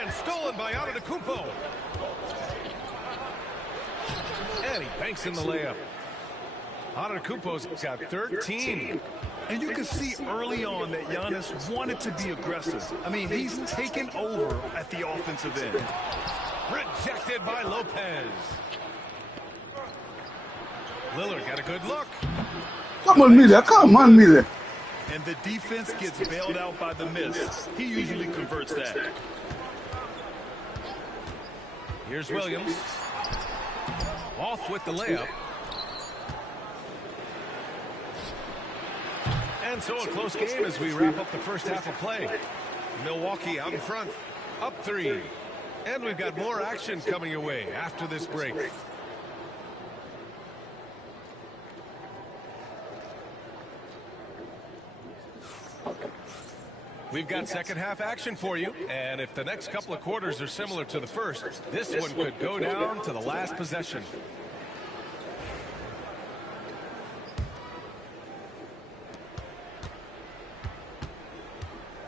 and stolen by Antetokounmpo. And he banks in the layup. Antetokounmpo's got 13. And you can see early on that Giannis wanted to be aggressive. I mean, he's taken over at the offensive end. Rejected by Lopez. Lillard got a good look. Come on, Miller. Come on, Miller. And the defense gets bailed out by the miss. He usually converts that. Here's Williams. Off with the layup. And so a close game as we wrap up the first half of play. Milwaukee out in front, up 3. And we've got more action coming your way after this break. We've got second half action for you, and if the next couple of quarters are similar to the first, this one could go down to the last possession.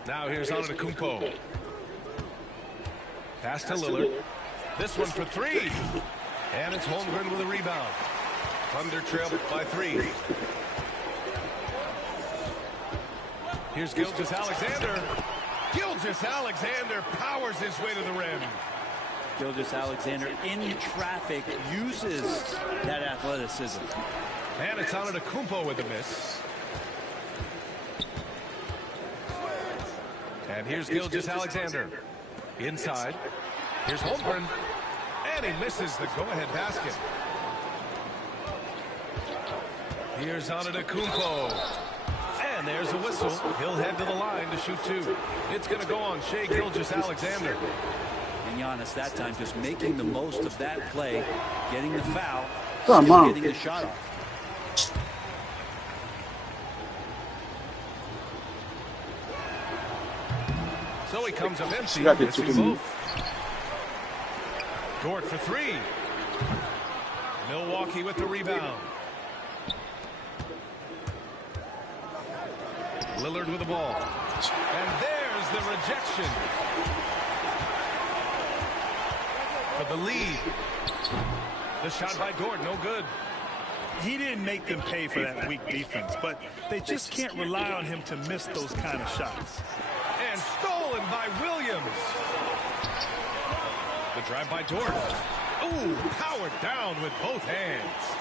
Now here's Antetokounmpo. Pass to Lillard. This one for 3. And it's Holmgren with a rebound. Thunder trail by 3. Here's Gilgeous-Alexander. Gilgeous-Alexander powers his way to the rim. Gilgeous-Alexander in traffic uses that athleticism. And it's Antetokounmpo with the miss. And here's Gilgeous-Alexander. Inside. Here's Holmgren. And he misses the go-ahead basket. Here's Antetokounmpo. And there's a whistle. He'll head to the line to shoot 2. It's going to go on Shai Gilgeous-Alexander. And Giannis that time just making the most of that play, getting the foul, getting the shot off. So he comes up empty, missing both. Dort for 3. Milwaukee with the rebound. Lillard with the ball. And there's the rejection. For the lead. The shot by Dort, no good. He didn't make them pay for that weak defense, but they just can't rely on him to miss those kind of shots. And stolen by Williams. The drive by Dort. Ooh, powered down with both hands.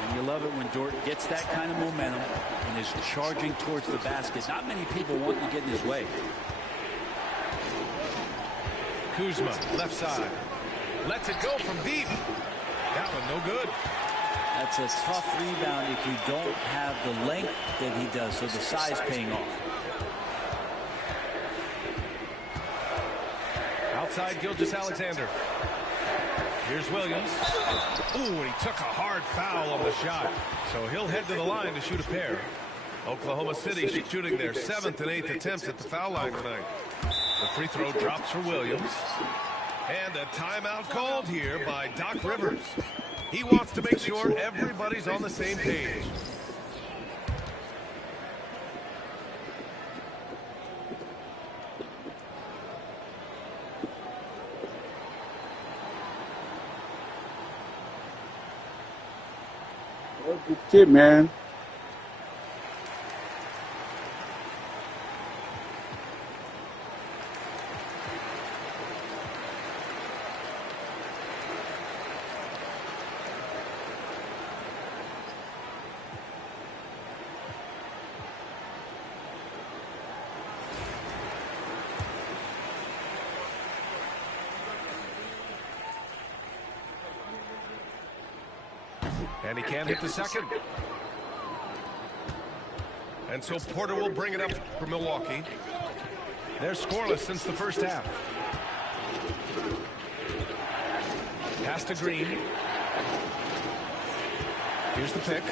And you love it when Dort gets that kind of momentum and is charging towards the basket. Not many people want to get in his way. Kuzma, left side. Lets it go from deep. That one no good. That's a tough rebound if you don't have the length that he does, so the size paying off. Outside Gilgeous-Alexander. Here's Williams. Ooh, and he took a hard foul on the shot. So he'll head to the line to shoot a pair. Oklahoma City shooting their 7th and 8th attempts at the foul line tonight. The free throw drops for Williams. And a timeout called here by Doc Rivers. He wants to make sure everybody's on the same page. Good kid, man. And he can't hit the second. And so Porter will bring it up for Milwaukee. They're scoreless since the first half. Pass to Green. Here's the pick.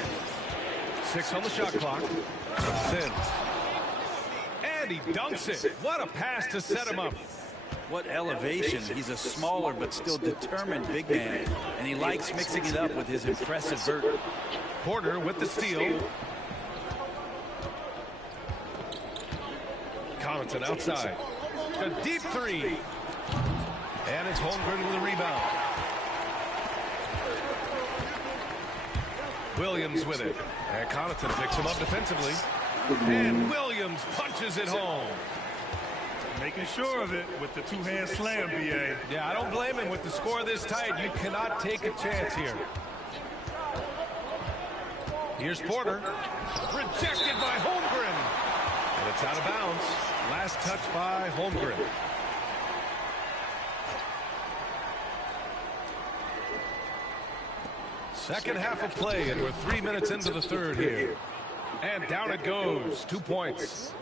6 on the shot clock. Sims. And he dunks it. What a pass to set him up. What elevation. He's a smaller but still determined big man, and he likes mixing it up with his impressive vert. Porter with the steal. Connaughton outside. A deep three. And it's Holmgren with the rebound. Williams with it. And Connaughton picks him up defensively. And Williams punches it home. Making sure of it with the two-hand slam, B.A. Yeah, I don't blame him. With the score this tight, you cannot take a chance here. Here's Porter. Rejected by Holmgren. And it's out of bounds. Last touch by Holmgren. Second half of play, and we're 3 minutes into the third here. And down it goes. 2 points.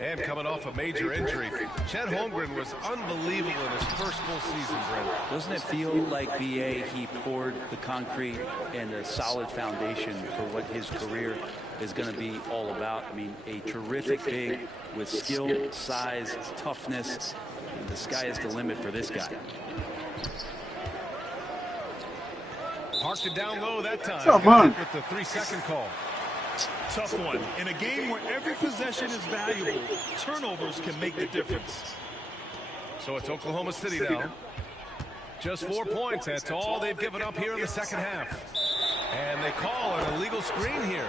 And coming off a major injury, Chet Holmgren was unbelievable in his first full season, Brent. Doesn't it feel like, B.A., he poured the concrete and a solid foundation for what his career is going to be all about? I mean, a terrific big with skill, size, toughness, and the sky is the limit for this guy. Parked it down low that time. Come on. With the 3-second call. Tough one. In a game where every possession is valuable, turnovers can make the difference. So it's Oklahoma City now. Just 4 points. That's all they've given up here in the second half. And they call an illegal screen here.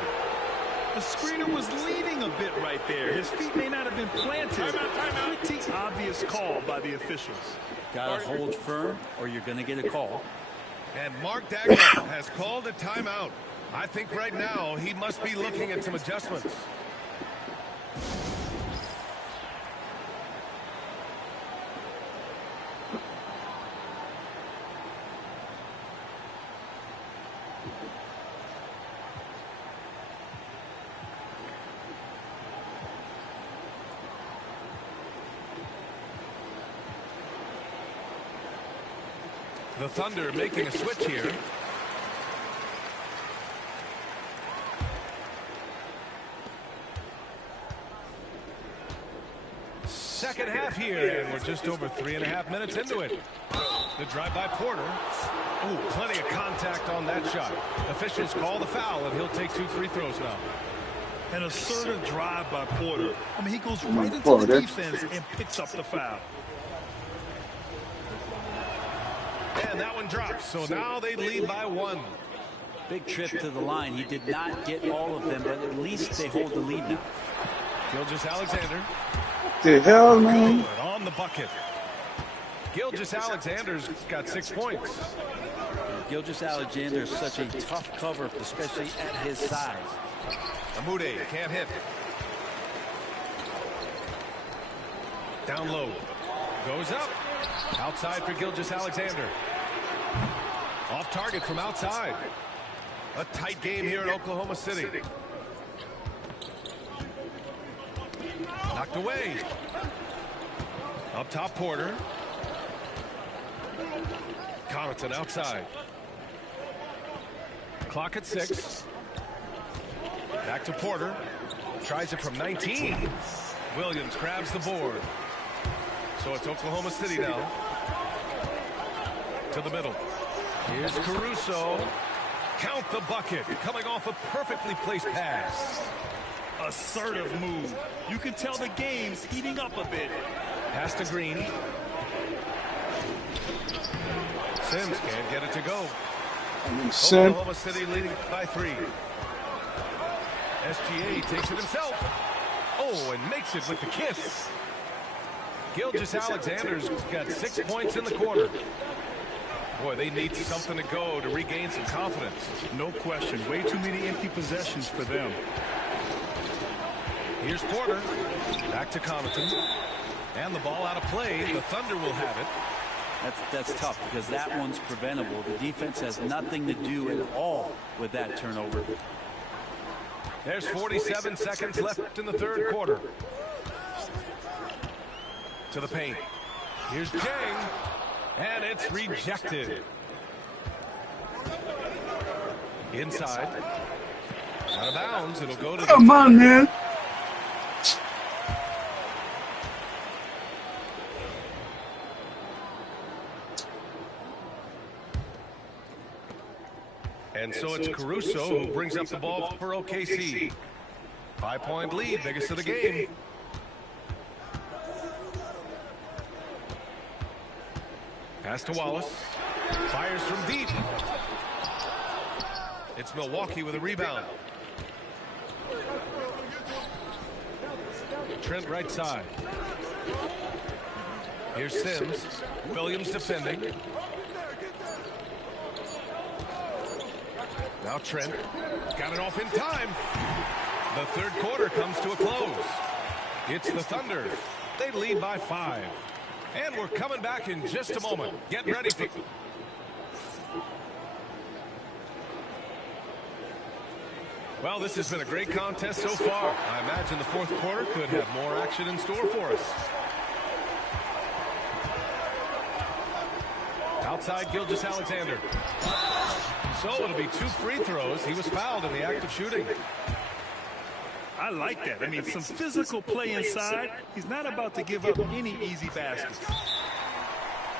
The screener was leaning a bit right there. His feet may not have been planted. Timeout. Pretty obvious call by the officials. Got to hold firm or you're going to get a call. And Mark Daigneault has called a timeout. I think right now he must be looking at some adjustments. The Thunder making a switch here. Second half here, and we're just over 3.5 minutes into it. The drive by Porter. Ooh, plenty of contact on that shot. Officials call the foul, and he'll take 2 free throws now. An assertive drive by Porter. I mean, he goes right into the defense and picks up the foul. And that one drops, so now they lead by 1. Big trip to the line. He did not get all of them, but at least they hold the lead now. Gilgeous-Alexander. The hell, man? Good on the bucket. Gilgeous-Alexander's got 6 points. Gilgeous-Alexander is such a tough cover, especially at his size. Amude can't hit. Down low. Goes up. Outside for Gilgeous-Alexander. Off target from outside. A tight game here in Oklahoma City. Knocked away. Up top, Porter. Connaughton outside. Clock at 6. Back to Porter. Tries it from 19. Williams grabs the board. So it's Oklahoma City now. To the middle. Here's Caruso. Count the bucket. Coming off a perfectly placed pass. Assertive move. You can tell the game's heating up a bit. Pass to Green. Sims can't get it to go. Oklahoma City leading by 3. SGA takes it himself. Oh, and makes it with the kiss. Gilgeous-Alexander's got 6 points in the quarter. Boy, they need something to go to regain some confidence. No question. Way too many empty possessions for them. Here's Porter. Back to Connaughton. And the ball out of play. The Thunder will have it. That's tough because that one's preventable. The defense has nothing to do at all with that turnover. There's 47 seconds left in the third quarter. To the paint. Here's Jang. And it's rejected. Inside. Out of bounds, it'll go to Come on, man. And so it's Caruso who brings up the ball for OKC. 5-point lead, biggest of the game. Pass to Wallace. Fires from deep. It's Milwaukee with a rebound. Trent right side. Here's Sims. Williams defending. Now Trent got it off in time. The third quarter comes to a close. It's the Thunder. They lead by 5. And we're coming back in just a moment. Get ready for... Well, this has been a great contest so far. I imagine the fourth quarter could have more action in store for us. Outside Gilgeous-Alexander. So it'll be 2 free throws. He was fouled in the act of shooting. I like that. I mean, some physical play inside. He's not about to give up any easy baskets.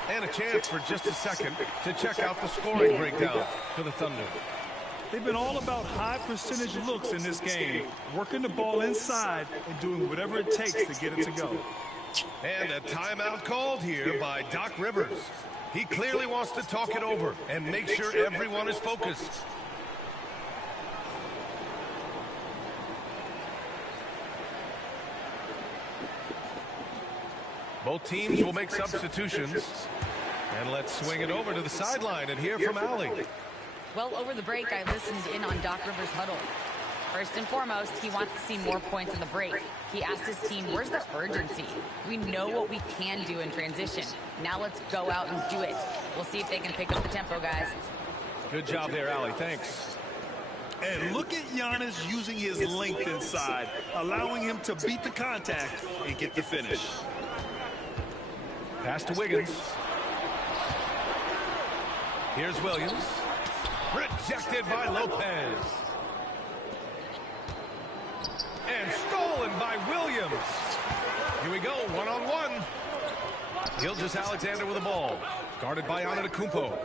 And a chance for just a second to check out the scoring breakdown for the Thunder. They've been all about high percentage looks in this game, working the ball inside and doing whatever it takes to get it to go. And a timeout called here by Doc Rivers. He clearly wants to talk it over and make sure everyone is focused. Both teams will make substitutions. And let's swing it over to the sideline and hear from Allie. Well, over the break, I listened in on Doc Rivers' huddle. First and foremost, he wants to see more points in the break. He asked his team, where's the urgency? We know what we can do in transition. Now let's go out and do it. We'll see if they can pick up the tempo, guys. Good job there, Allie. Thanks. And look at Giannis using his length inside, allowing him to beat the contact and get the finish. Pass to Wiggins. Here's Williams. Rejected by Lopez. And stolen by Williams. Here we go, one-on-one. Gilgeous-Alexander with the ball. Guarded by Antetokounmpo.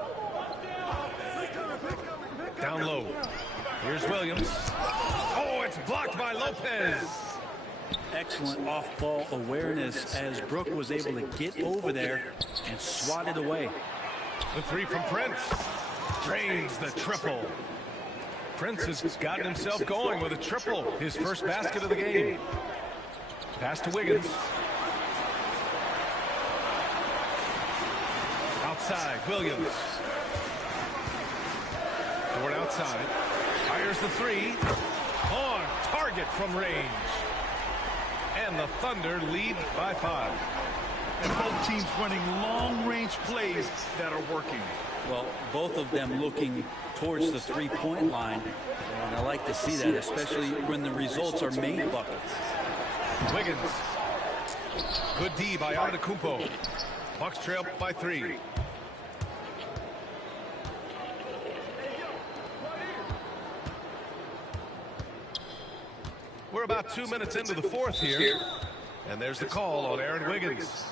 Down low. Here's Williams. Oh, it's blocked by Lopez. Excellent off-ball awareness as Brook was able to get over there and swat it away. The three from Prince. Drains the triple. Prince has gotten himself going with a triple. His first basket of the game. Pass to Wiggins. Outside, Williams. Toward outside. Fires the three. On target from range. And the Thunder lead by 5. And both teams running long-range plays that are working. Well, both of them looking towards the three-point line. And I like to see that, especially when the results are made buckets. Wiggins. Good D by Antetokounmpo. Bucks trail by 3. We're about 2 minutes into the fourth here. And there's the call on Aaron Wiggins.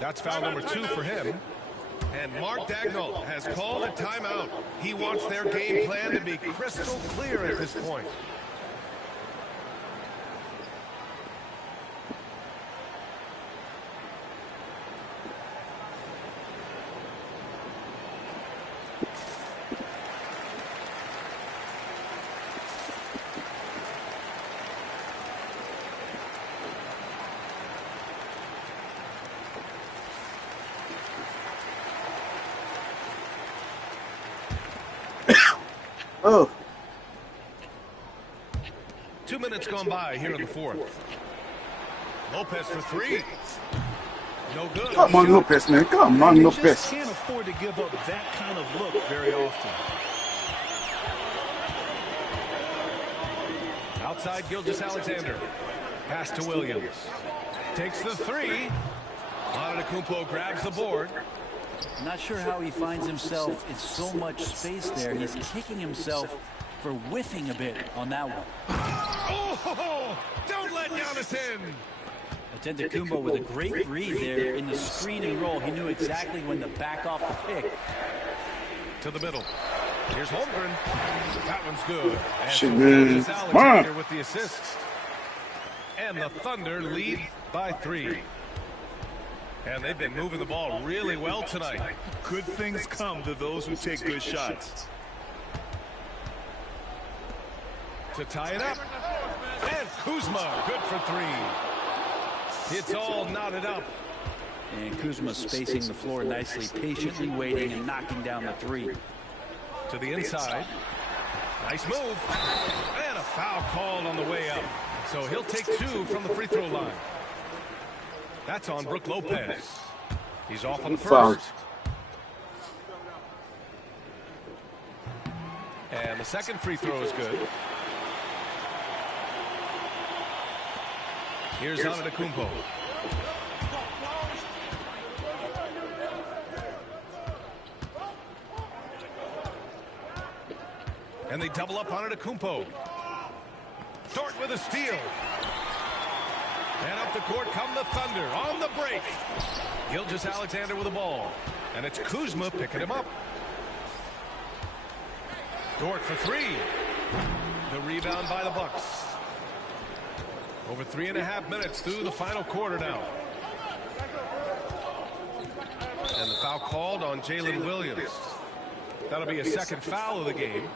That's foul number 2 for him. And Mark Daigneault has called a timeout. He wants their game plan to be crystal clear at this point. Oh. 2 minutes gone by here in the fourth. Lopez for 3. No good. Come on, Lopez, man. Come on, Lopez. You just can't afford to give up that kind of look very often. Outside Gilgeous-Alexander. Pass to Williams. Takes the 3. Antetokounmpo grabs the board. I'm not sure how he finds himself in so much space there. He's kicking himself for whiffing a bit on that one. Oh, don't let Giannis in. Antetokounmpo with a great read there in the screen and roll. He knew exactly when to back off the pick. To the middle. Here's Holmgren. That one's good. And Shit, so man. Alexander with the assist. And the Thunder lead by 3. And they've been moving the ball really well tonight. Good things come to those who take good shots. To tie it up. And Kuzma, good for 3. It's all knotted up. And Kuzma spacing the floor nicely, patiently waiting and knocking down the 3. To the inside. Nice move. And a foul called on the way up. So he'll take 2 from the free throw line. That's on Brook Lopez. He's off on the first. And the second free throw is good. Here's Antetokounmpo. And they double up on Antetokounmpo. Dort with a steal. And up the court come the Thunder on the break. Gilgeous-Alexander with the ball. And it's Kuzma picking him up. Dort for 3. The rebound by the Bucks. Over 3.5 minutes through the final quarter now. And the foul called on Jalen Williams. That'll be a second foul of the game.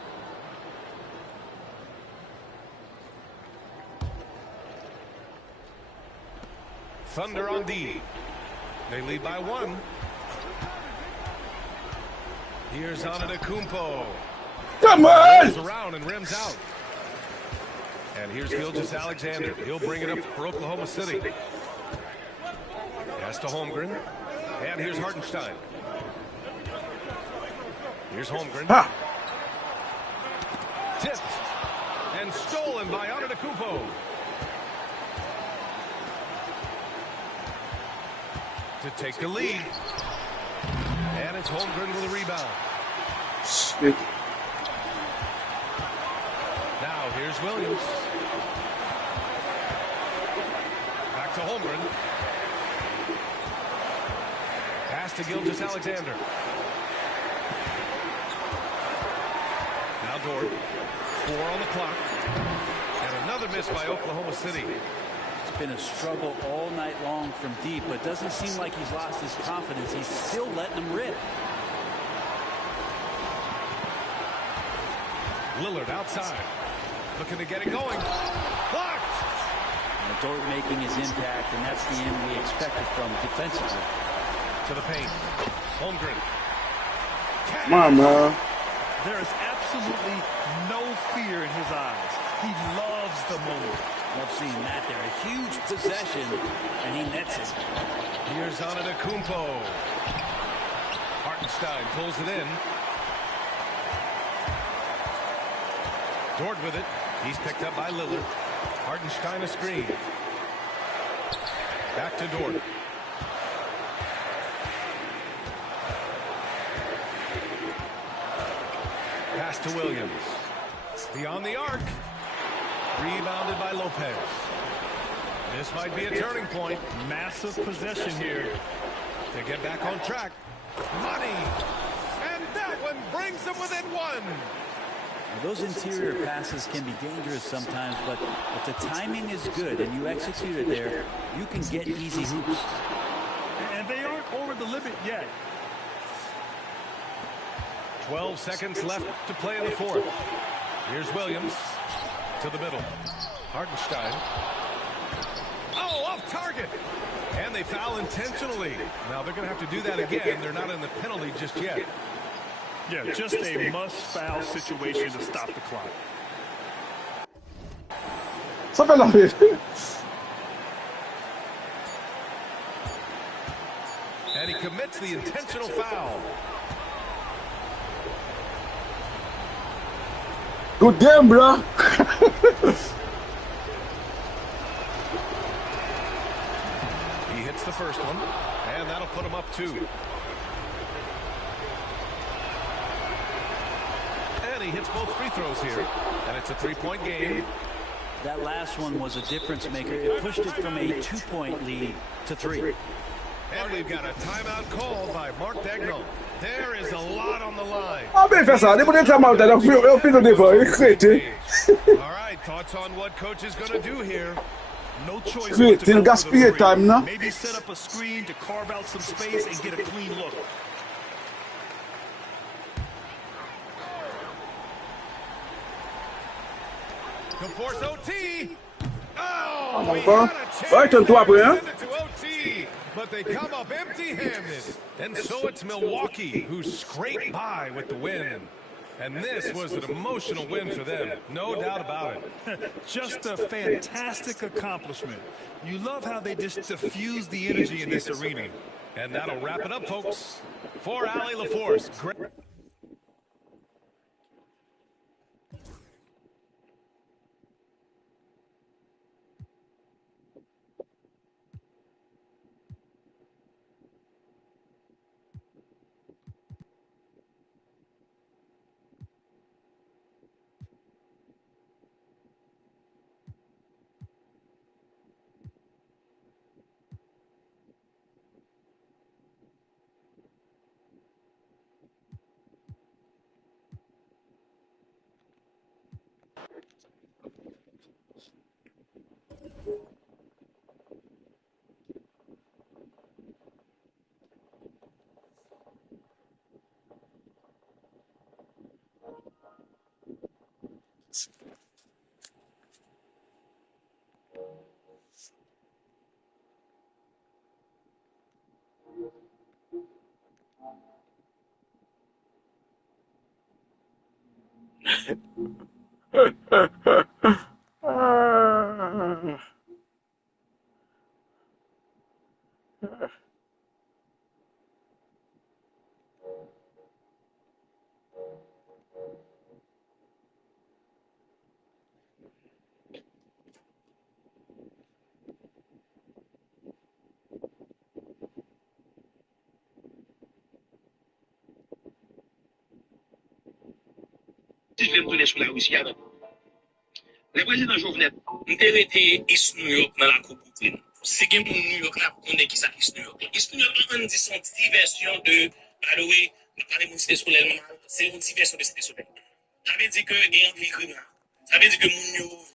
Thunder on D. They lead by 1. Here's Antetokounmpo. Come on! Goes around and rims out. And here's Gilgeous-Alexander. He'll bring it up for Oklahoma City. Pass to Holmgren. And here's Hartenstein. Here's Holmgren. Ha. Tipped. And stolen by Antetokounmpo. To take the lead. And it's Holmgren with a rebound. Shit. Now here's Williams. Back to Holmgren. Pass to Gilgeous-Alexander. Now Dort. 4 on the clock. And another miss by Oklahoma City. It's been a struggle all night long from deep, but doesn't seem like he's lost his confidence. He's still letting them rip. Lillard outside. Looking to get it going. Blocked! And Dort making his impact, and that's the end we expected from defensively. To the paint. Holmgren. Come on, man. There is absolutely no fear in his eyes. He loves the moment. Love seeing that there. A huge possession, and he nets it. Here's Antetokounmpo. Hartenstein pulls it in. Dort with it. He's picked up by Lillard. Hartenstein a screen. Back to Dort. Pass to Williams. Beyond the arc. Rebounded by Lopez. This might be a turning point. Massive possession here. To get back on track. Money. And that one brings them within 1. Now, those interior passes can be dangerous sometimes, but if the timing is good and you execute it there, you can get easy hoops. And they aren't over the limit yet. 12 seconds left to play in the fourth. Here's Williams to the middle. Hartenstein. Oh, off target. And they foul intentionally. Now they're going to have to do that again. They're not in the penalty just yet. Yeah, just a must-foul situation to stop the clock. Saca la vez. And he commits the intentional foul. Good game, bro. He hits the first one, and that'll put him up 2. And he hits both free throws here. And it's a three-point game. That last one was a difference maker. It pushed it from a 2-point lead to 3. And we've got a timeout called by Mark Daigneault. There is a lot on the line. Ah, bem, pessoal, depois de timeout, eu fiz o dever, eu crente. All right, thoughts on what coach is going to do here? No choice. Tem gaspiller time, né? Maybe set up a screen to carve out some space and get a clean look. To force OT. Oh, Vai, tentou abrir, hein? But they come up empty-handed. And so it's Milwaukee who scraped by with the win. And this was an emotional win for them. No doubt about it. Just a fantastic accomplishment. You love how they just diffuse the energy in this arena. And that'll wrap it up, folks. For Allie LaForce. Le président Jovenel, nous avons été East New York dans la Coupe Brooklyn. Si vous avez New York là, vous connaissez qui ça East New York. East New York, on dit c'est une diversion de, by the way, nous parlons de cité solaire, c'est une diversion de cité solaire. Ça veut dire que, et en ville, ça veut dire que